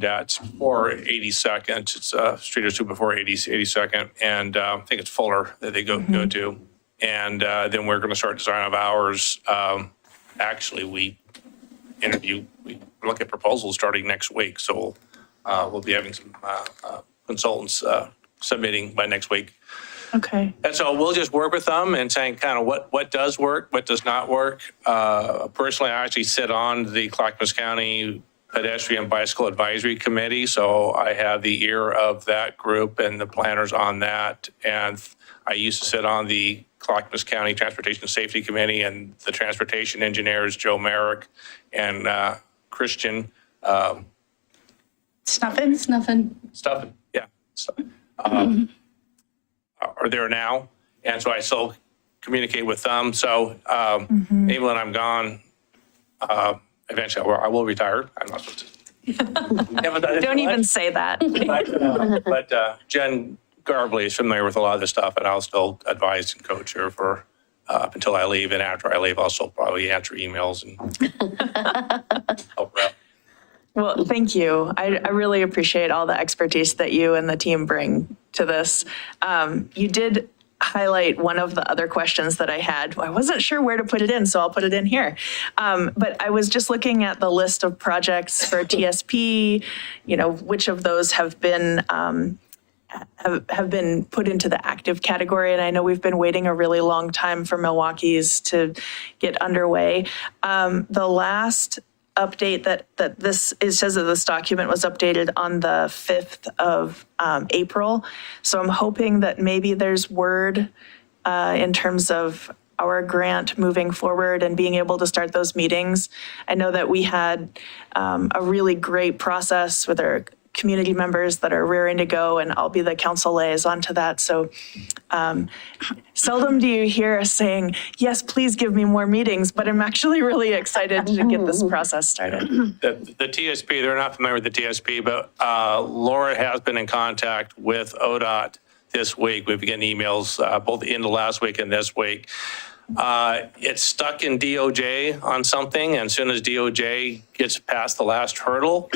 at, before 82nd. It's street or two before 82nd, and I think it's Fuller that they go to. And then we're going to start design of ours. Actually, we look at proposals starting next week, so we'll be having some consultants submitting by next week. Okay. And so we'll just work with them and saying kind of what does work, what does not work. Personally, I actually sit on the Clackamas County Pedestrian Bicycle Advisory Committee, so I have the ear of that group and the planners on that. And I used to sit on the Clackamas County Transportation Safety Committee, and the transportation engineers, Joe Merrick and Christian. Snuffin, yeah. Are there now. And so I still communicate with them. So maybe when I'm gone, eventually I will retire. I'm not supposed to. Don't even say that. But Jen Garbley is familiar with a lot of this stuff, and I'll still advise and coach her for up until I leave. And after I leave, I'll still probably answer emails and help her out. Well, thank you. I really appreciate all the expertise that you and the team bring to this. You did highlight one of the other questions that I had. I wasn't sure where to put it in, so I'll put it in here. But I was just looking at the list of projects for TSP, which of those have been put into the active category. And I know we've been waiting a really long time for Milwaukee's to get underway. The last update that this, it says that this document was updated on the 5th of April. So I'm hoping that maybe there's word in terms of our grant moving forward and being able to start those meetings. I know that we had a really great process with our community members that are raring to go, and I'll be the council liaison to that. So seldom do you hear us saying, yes, please give me more meetings, but I'm actually really excited to get this process started. The TSP, they're not familiar with the TSP, but Laura has been in contact with ODOT this week. We've been getting emails both the end of last week and this week. It's stuck in DOJ on something, and as soon as DOJ gets past the last hurdle,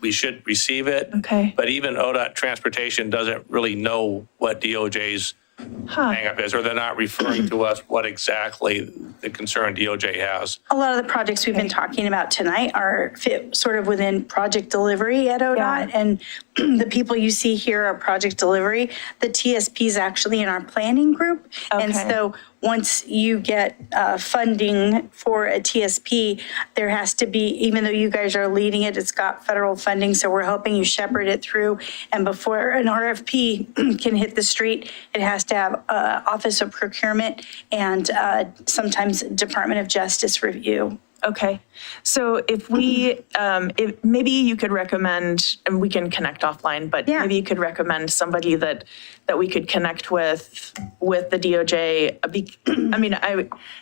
we should receive it. Okay. But even ODOT Transportation doesn't really know what DOJ's hang up is, or they're not referring to us what exactly the concern DOJ has. A lot of the projects we've been talking about tonight are fit sort of within project delivery at ODOT. And the people you see here are project delivery. The TSP is actually in our planning group. And so once you get funding for a TSP, there has to be, even though you guys are leading it, it's got federal funding. So we're helping you shepherd it through. And before an RFP can hit the street, it has to have Office of Procurement and sometimes Department of Justice review. Okay, so if we, if maybe you could recommend, and we can connect offline, but maybe you could recommend somebody that we could connect with the DOJ. I mean,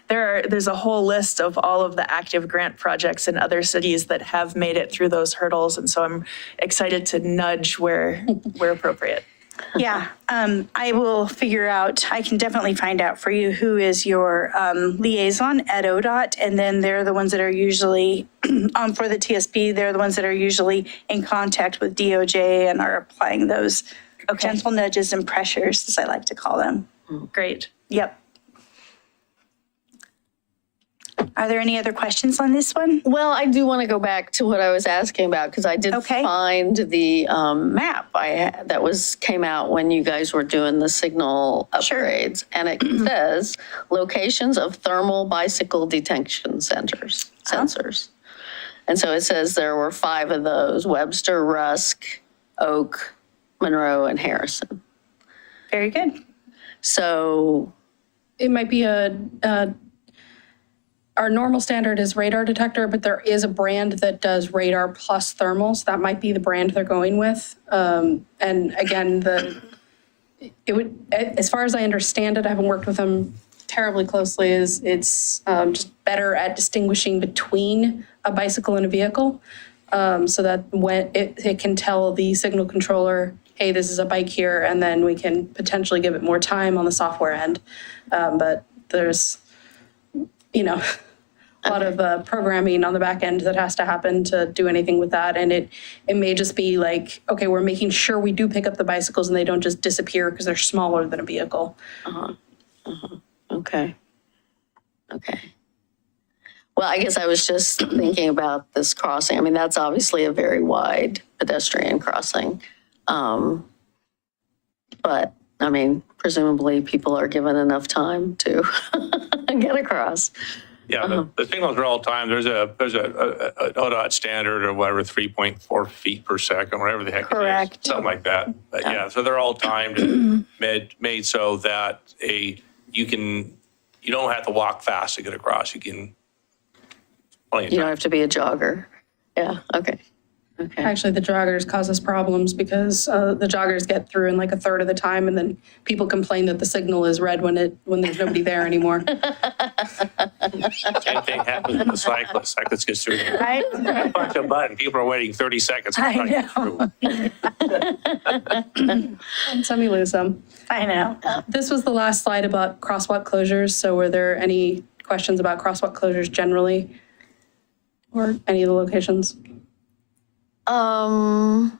there's a whole list of all of the active grant projects in other cities that have made it through those hurdles, and so I'm excited to nudge where appropriate. Yeah, I will figure out, I can definitely find out for you who is your liaison at ODOT, and then they're the ones that are usually, for the TSP, they're the ones that are usually in contact with DOJ and are applying those gentle nudges and pressures, as I like to call them. Great. Yep. Are there any other questions on this one? Well, I do want to go back to what I was asking about, because I did find the map that came out when you guys were doing the signal upgrades. And it says locations of thermal bicycle detection sensors. And so it says there were 5 of those: Webster, Rusk, Oak, Monroe, and Harrison. Very good. So it might be our normal standard is radar detector, but there is a brand that does radar plus thermals. That might be the brand they're going with. And again, as far as I understand it, I haven't worked with them terribly closely, it's just better at distinguishing between a bicycle and a vehicle, so that when it can tell the signal controller, hey, this is a bike here, and then we can potentially give it more time on the software end. But there's, a lot of programming on the back end that has to happen to do anything with that. And it may just be like, okay, we're making sure we do pick up the bicycles and they don't just disappear because they're smaller than a vehicle. Okay. Well, I guess I was just thinking about this crossing. I mean, that's obviously a very wide pedestrian crossing. But I mean, presumably people are given enough time to get across. Yeah, the signals are all timed. There's a ODOT standard or whatever, 3.4 feet per second, whatever the heck it is, something like that. But yeah, so they're all timed and made so that you don't have to walk fast to get across. You can. You don't have to be a jogger. Yeah. Okay. Actually, the joggers cause us problems because the joggers get through in like a third of the time, and then people complain that the signal is red when there's nobody there anymore. Same thing happens with the cyclist. Cyclist gets through. Right? Punch a button. People are waiting 30 seconds. I know. And some you lose some. I know. This was the last slide about crosswalk closures. So were there any questions about crosswalk closures generally, or any of the locations? I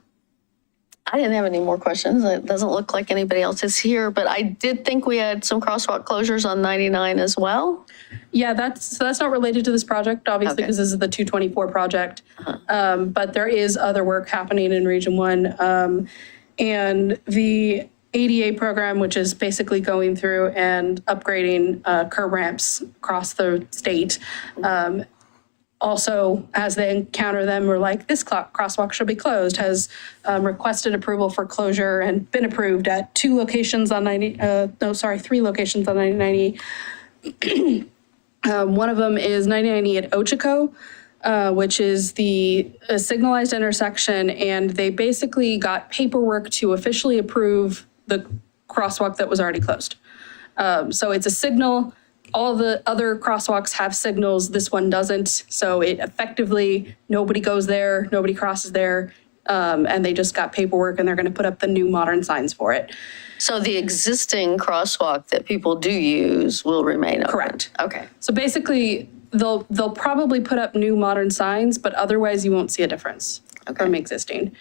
didn't have any more questions. It doesn't look like anybody else is here, but I did think we had some crosswalk closures on 99 as well. Yeah, that's not related to this project, obviously, because this is the 224 project. But there is other work happening in Region 1. And the ADA program, which is basically going through and upgrading curb ramps across the state, also, as they encounter them, we're like, this crosswalk should be closed, has requested approval for closure and been approved at 3 locations on 9090. One of them is 9090 at Ochiko, which is a signalized intersection, and they basically got paperwork to officially approve the crosswalk that was already closed. So it's a signal. All the other crosswalks have signals. This one doesn't. So it effectively, nobody goes there, nobody crosses there, and they just got paperwork and they're going to put up the new modern signs for it. So the existing crosswalk that people do use will remain open? Correct. Okay. So basically, they'll probably put up new modern signs, but otherwise you won't see a difference from existing.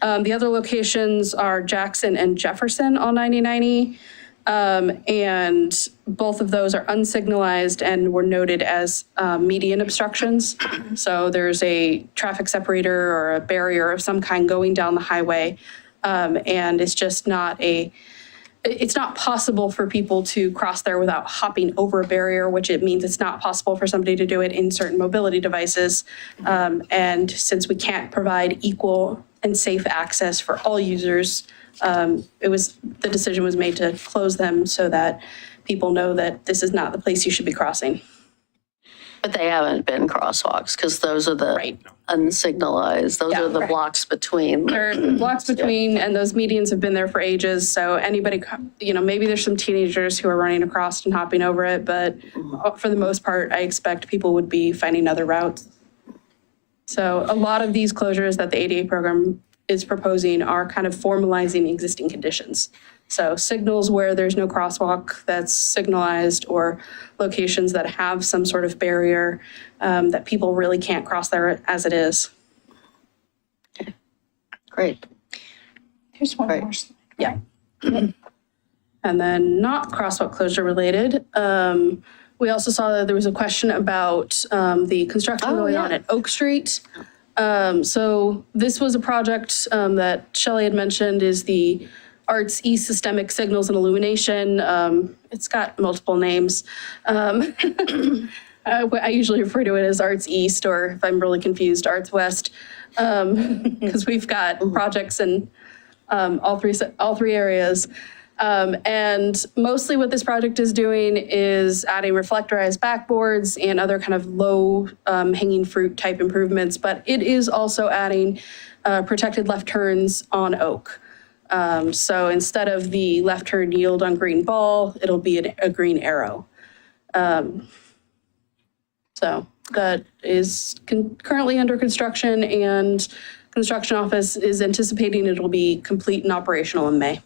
The other locations are Jackson and Jefferson on 9090. And both of those are unsignalized and were noted as median obstructions. So there's a traffic separator or a barrier of some kind going down the highway. And it's just it's not possible for people to cross there without hopping over a barrier, which it means it's not possible for somebody to do it in certain mobility devices. And since we can't provide equal and safe access for all users, the decision was made to close them so that people know that this is not the place you should be crossing. But they haven't been crosswalks because those are the unsignalized. Those are the blocks between. There are blocks between, and those medians have been there for ages. So anybody, maybe there's some teenagers who are running across and hopping over it, but for the most part, I expect people would be finding other routes. So a lot of these closures that the ADA program is proposing are kind of formalizing existing conditions. So signals where there's no crosswalk that's signalized, or locations that have some sort of barrier that people really can't cross there as it is. Okay. Great. Here's one more. Yeah. And then not crosswalk closure related, we also saw that there was a question about the construction going on at Oak Street. So this was a project that Shelley had mentioned, is the Arts East Systemic Signals and Illumination. It's got multiple names. I usually refer to it as Arts East, or if I'm really confused, Arts West, because we've got projects in all three areas. And mostly what this project is doing is adding reflectorized backboards and other kind of low hanging fruit type improvements, but it is also adding protected left turns on Oak. So instead of the left turn yield on green ball, it'll be a green arrow. So that is currently under construction, and construction office is anticipating it'll be complete and operational in May.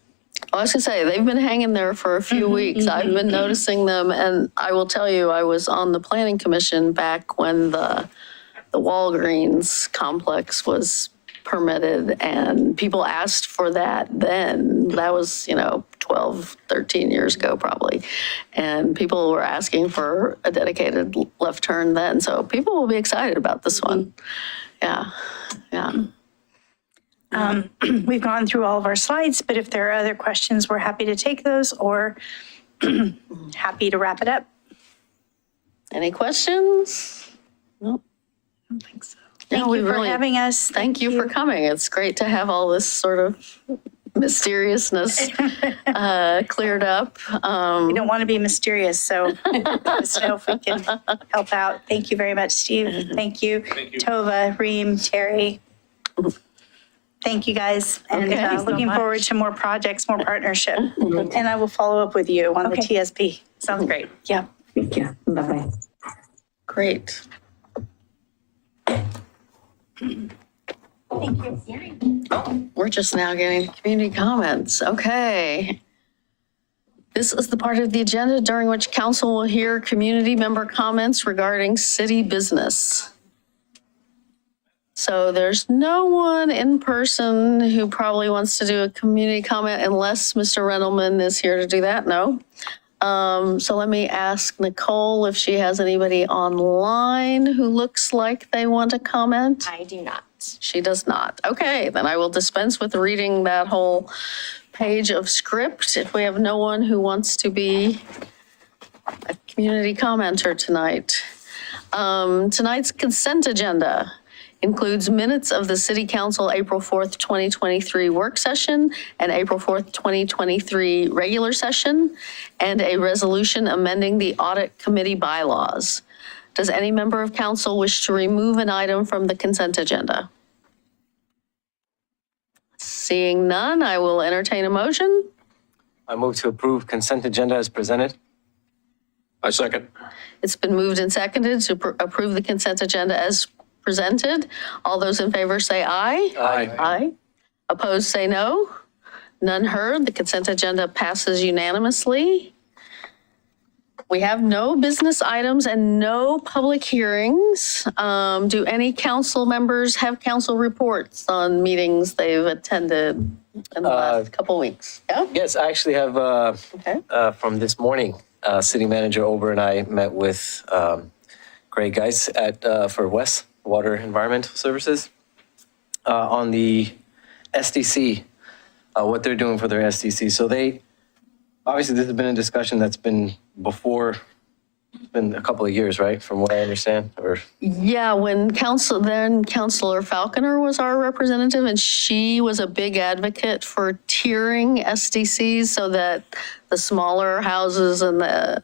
I was gonna say, they've been hanging there for a few weeks. I've been noticing them, and I will tell you, I was on the planning commission back when the Walgreens complex was permitted, and people asked for that then. That was, 12, 13 years ago probably. And people were asking for a dedicated left turn then. So people will be excited about this one. Yeah, yeah. We've gone through all of our slides, but if there are other questions, we're happy to take those, or happy to wrap it up. Any questions? Nope. I don't think so. No, Thank you for having us. Thank you for coming. It's great to have all this sort of mysteriousness cleared up. We don't want to be mysterious, so let us know if we can help out. Thank you very much, Steve. Thank you. Tova, Reem, Terry. Thank you, guys. And looking forward to more projects, more partnership. And I will follow up with you on the TSP. Sounds great. Yeah. Thank you. Bye-bye. Great. Thank you. We're just now getting community comments. Okay. This is the part of the agenda during which council will hear community member comments regarding city business. So there's no one in person who probably wants to do a community comment unless Mr. Rendelman is here to do that. No. So let me ask Nicole if she has anybody online who looks like they want to comment. I do not. She does not. Okay, then I will dispense with reading that whole page of script if we have no one who wants to be a community commenter tonight. Tonight's consent agenda includes minutes of the City Council April 4th, 2023 work session and April 4th, 2023 regular session, and a resolution amending the Audit Committee bylaws. Does any member of council wish to remove an item from the consent agenda? Seeing none, I will entertain a motion. I move to approve consent agenda as presented. I second. It's been moved and seconded to approve the consent agenda as presented. All those in favor say aye. Aye. Aye. Opposed, say no. None heard. The consent agenda passes unanimously. We have no business items and no public hearings. Do any council members have council reports on meetings they've attended in the last couple weeks? Yeah? Yes, I actually have Okay. from this morning. City Manager Ober and I met with Greg Geis for West Water Environmental Services on the SDC, what they're doing for their SDC. So they, obviously this has been a discussion that's been before, it's been a couple of years, right? From what I understand, or? Yeah, when Councilor Falconer was our representative, and she was a big advocate for tiering SDCs so that the smaller houses and the,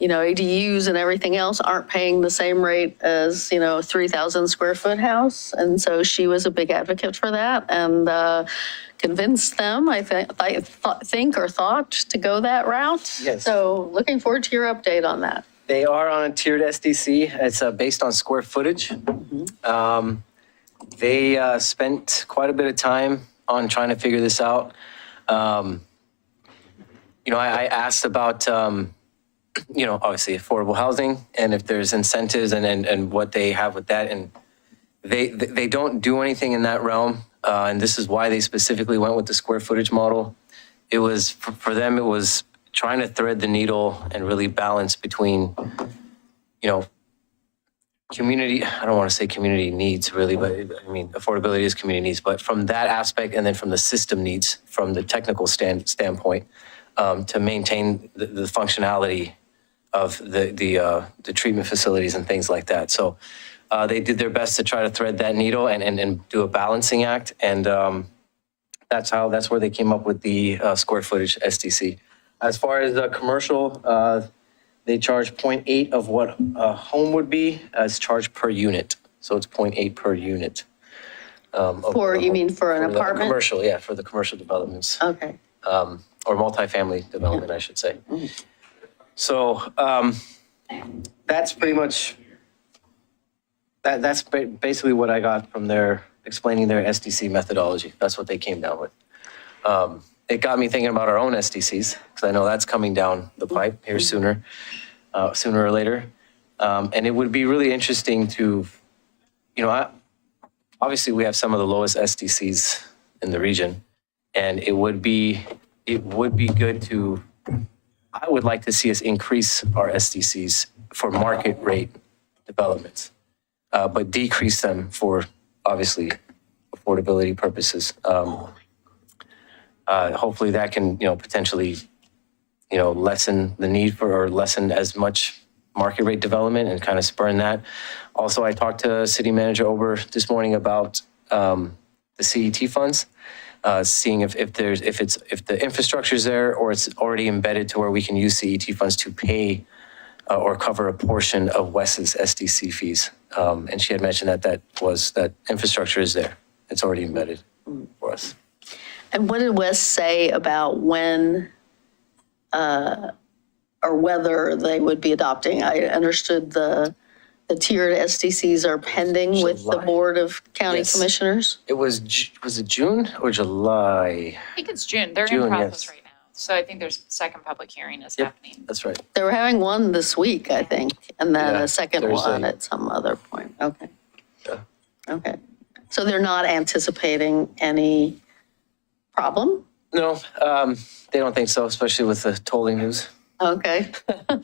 ADUs and everything else aren't paying the same rate as, 3,000 square foot house. And so she was a big advocate for that and convinced them, I thought, to go that route. Yes. So looking forward to your update on that. They are on a tiered SDC. It's based on square footage. They spent quite a bit of time on trying to figure this out. I asked about, obviously affordable housing and if there's incentives and what they have with that. And they don't do anything in that realm. And this is why they specifically went with the square footage model. It was, for them, it was trying to thread the needle and really balance between, community, I don't want to say community needs really, but affordability is community needs, but from that aspect and then from the system needs, from the technical standpoint, to maintain the functionality of the treatment facilities and things like that. So they did their best to try to thread that needle and do a balancing act. And that's where they came up with the square footage SDC. As far as the commercial, they charge 0.8 of what a home would be as charged per unit. So it's 0.8 per unit. You mean for an apartment? Commercial, yeah, for the commercial developments. Okay. Or multifamily development, I should say. So that's pretty much, that's basically what I got from their explaining their SDC methodology. That's what they came down with. It got me thinking about our own SDCs, because I know that's coming down the pipe here sooner or later. And it would be really interesting to, obviously we have some of the lowest SDCs in the region, and it would be good to, I would like to see us increase our SDCs for market rate developments, but decrease them for obviously affordability purposes. Hopefully that can, potentially, lessen the need for, or lessen as much market rate development and kind of spurn that. Also, I talked to City Manager Ober this morning about the CET funds, seeing if the infrastructure is there or it's already embedded to where we can use CET funds to pay or cover a portion of Wes's SDC fees. And she had mentioned that infrastructure is there. It's already embedded for us. And what did Wes say about when or whether they would be adopting? I understood the tiered SDCs are pending with the Board of County Commissioners. It was it June or July? I think it's June. They're June, in process yes. right now. So I think there's second public hearing is happening. That's right. They were having one this week, I think, and then Yeah, a second Thursday. one at some other point. Okay. Yeah. Okay. So they're not anticipating any problem? No, they don't think so, especially with the tolling news. Okay. They're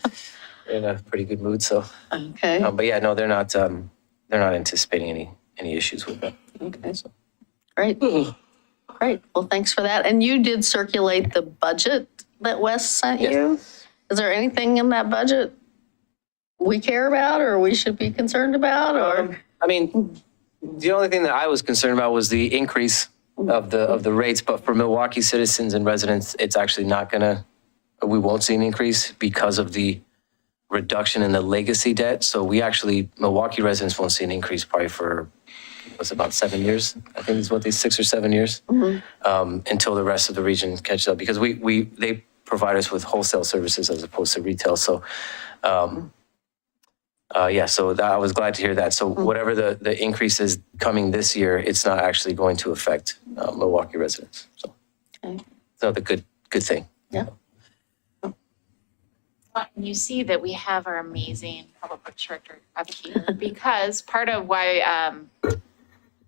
in a pretty good mood, so. Okay. But yeah, no, they're not anticipating any issues with that. Okay. Great. Great. Well, thanks for that. And you did circulate the budget that Wes sent you? Is there anything in that budget we care about or we should be concerned about or? I mean, the only thing that I was concerned about was the increase of the rates, but for Milwaukee citizens and residents, it's actually not gonna, we won't see an increase because of the reduction in the legacy debt. So we actually, Milwaukee residents won't see an increase probably for, what's it, about 7 years? I think it's what, these 6 or 7 years, until the rest of the region catches up, because they provide us with wholesale services as opposed to retail. So, yeah, so I was glad to hear that. So whatever the increase is coming this year, it's not actually going to affect Milwaukee residents. So it's another good thing. Yeah. You see that we have our amazing public works director up here because part of why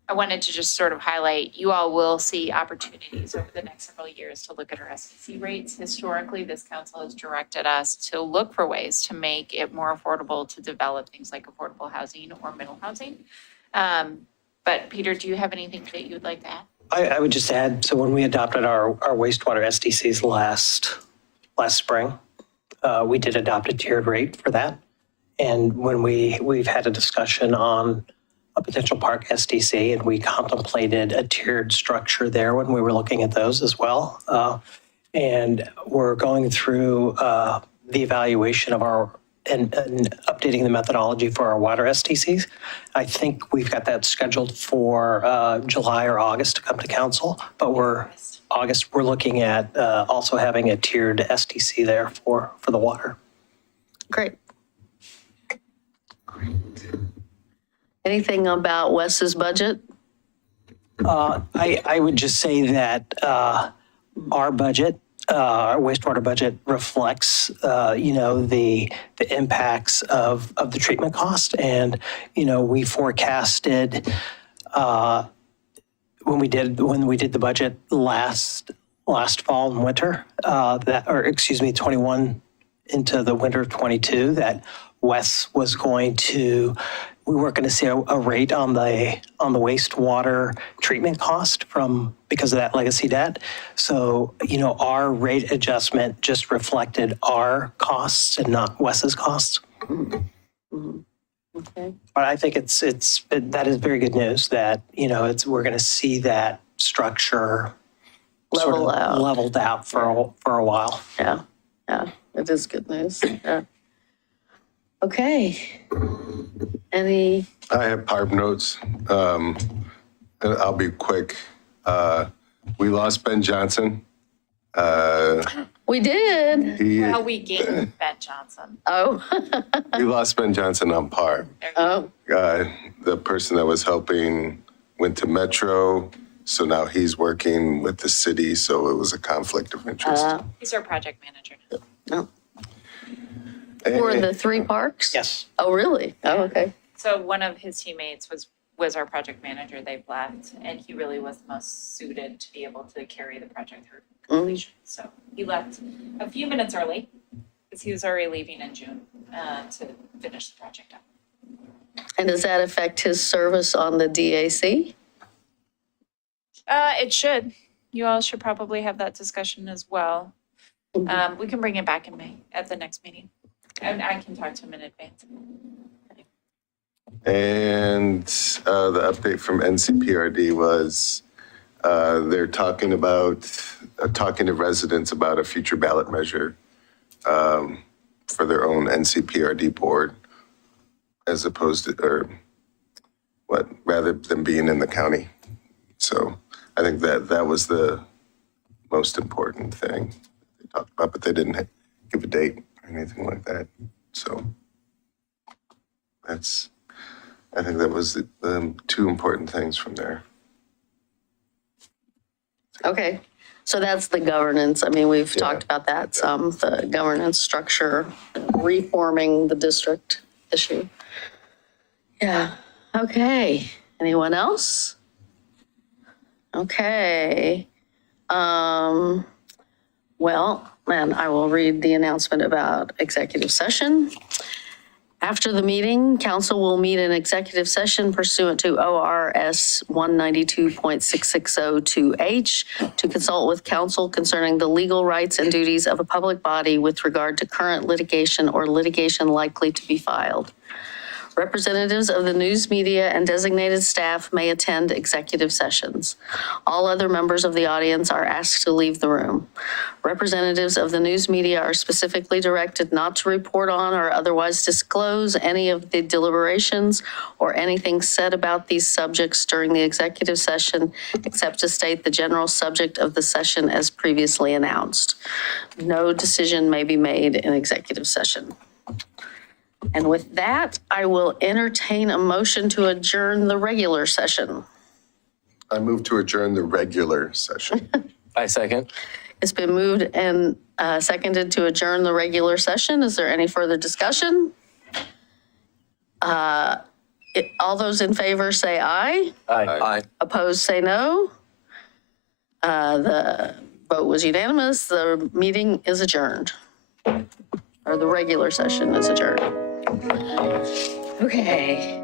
I wanted to just sort of highlight, you all will see opportunities over the next several years to look at our SDC rates. Historically, this council has directed us to look for ways to make it more affordable to develop things like affordable housing or middle housing. But Peter, do you have anything that you would like to add? I would just add, so when we adopted our wastewater SDCs last spring, we did adopt a tiered rate for that. And when we've had a discussion on a potential park SDC, and we contemplated a tiered structure there when we were looking at those as well. And we're going through the evaluation of our, and updating the methodology for our water SDCs. I think we've got that scheduled for July or August to come to council, but we're looking at also having a tiered SDC there for the water. Great. Anything about Wes's budget? I would just say that our budget, our wastewater budget reflects, the impacts of the treatment cost. And, we forecasted when we did the budget last fall and winter, 21 into the winter of 22, that Wes was going to, we weren't going to see a rate on the wastewater treatment cost because of that legacy debt. So, our rate adjustment just reflected our costs and not Wes's costs. Okay. But I think that is very good news that, we're going to see that structure leveled out for a while. Yeah, it is good news. Yeah. Okay. I have PARB notes. I'll be quick. We lost Ben Johnson. We did. We gained Ben Johnson. Oh. We lost Ben Johnson on PARB. Oh. The person that was helping went to Metro, so now he's working with the city, so it was a conflict of interest. He's our project manager. Oh. For the 3 parks? Yes. Oh, really? Oh, okay. So one of his teammates was our project manager. They've left, and he really was the most suited to be able to carry the project through completion. So he left a few minutes early because he was already leaving in June to finish the project up. And does that affect his service on the DAC? It should. You all should probably have that discussion as well. We can bring it back in May at the next meeting. And I can talk to him in advance. And the update from NCPRD was they're talking to residents about a future ballot measure for their own NCPRD board, as opposed to, rather than being in the county. So I think that was the most important thing they talked about, but they didn't give a date or anything like that. So I think that was the 2 important things from there. Okay. So that's the governance. I mean, we've talked about that some, the governance structure, reforming the district issue. Yeah. Okay. Anyone else? Okay. Well, then I will read the announcement about executive session. After the meeting, council will meet in executive session pursuant to ORS 192.6602H to consult with counsel concerning the legal rights and duties of a public body with regard to current litigation or litigation likely to be filed. Representatives of the news media and designated staff may attend executive sessions. All other members of the audience are asked to leave the room. Representatives of the news media are specifically directed not to report on or otherwise disclose any of the deliberations or anything said about these subjects during the executive session, except to state the general subject of the session as previously announced. No decision may be made in executive session. And with that, I will entertain a motion to adjourn the regular session. I move to adjourn the regular session. I second. It's been moved and seconded to adjourn the regular session. Is there any further discussion? All those in favor say aye. Aye. Opposed, say no. The vote was unanimous. The meeting is adjourned. Or the regular session is adjourned. Okay.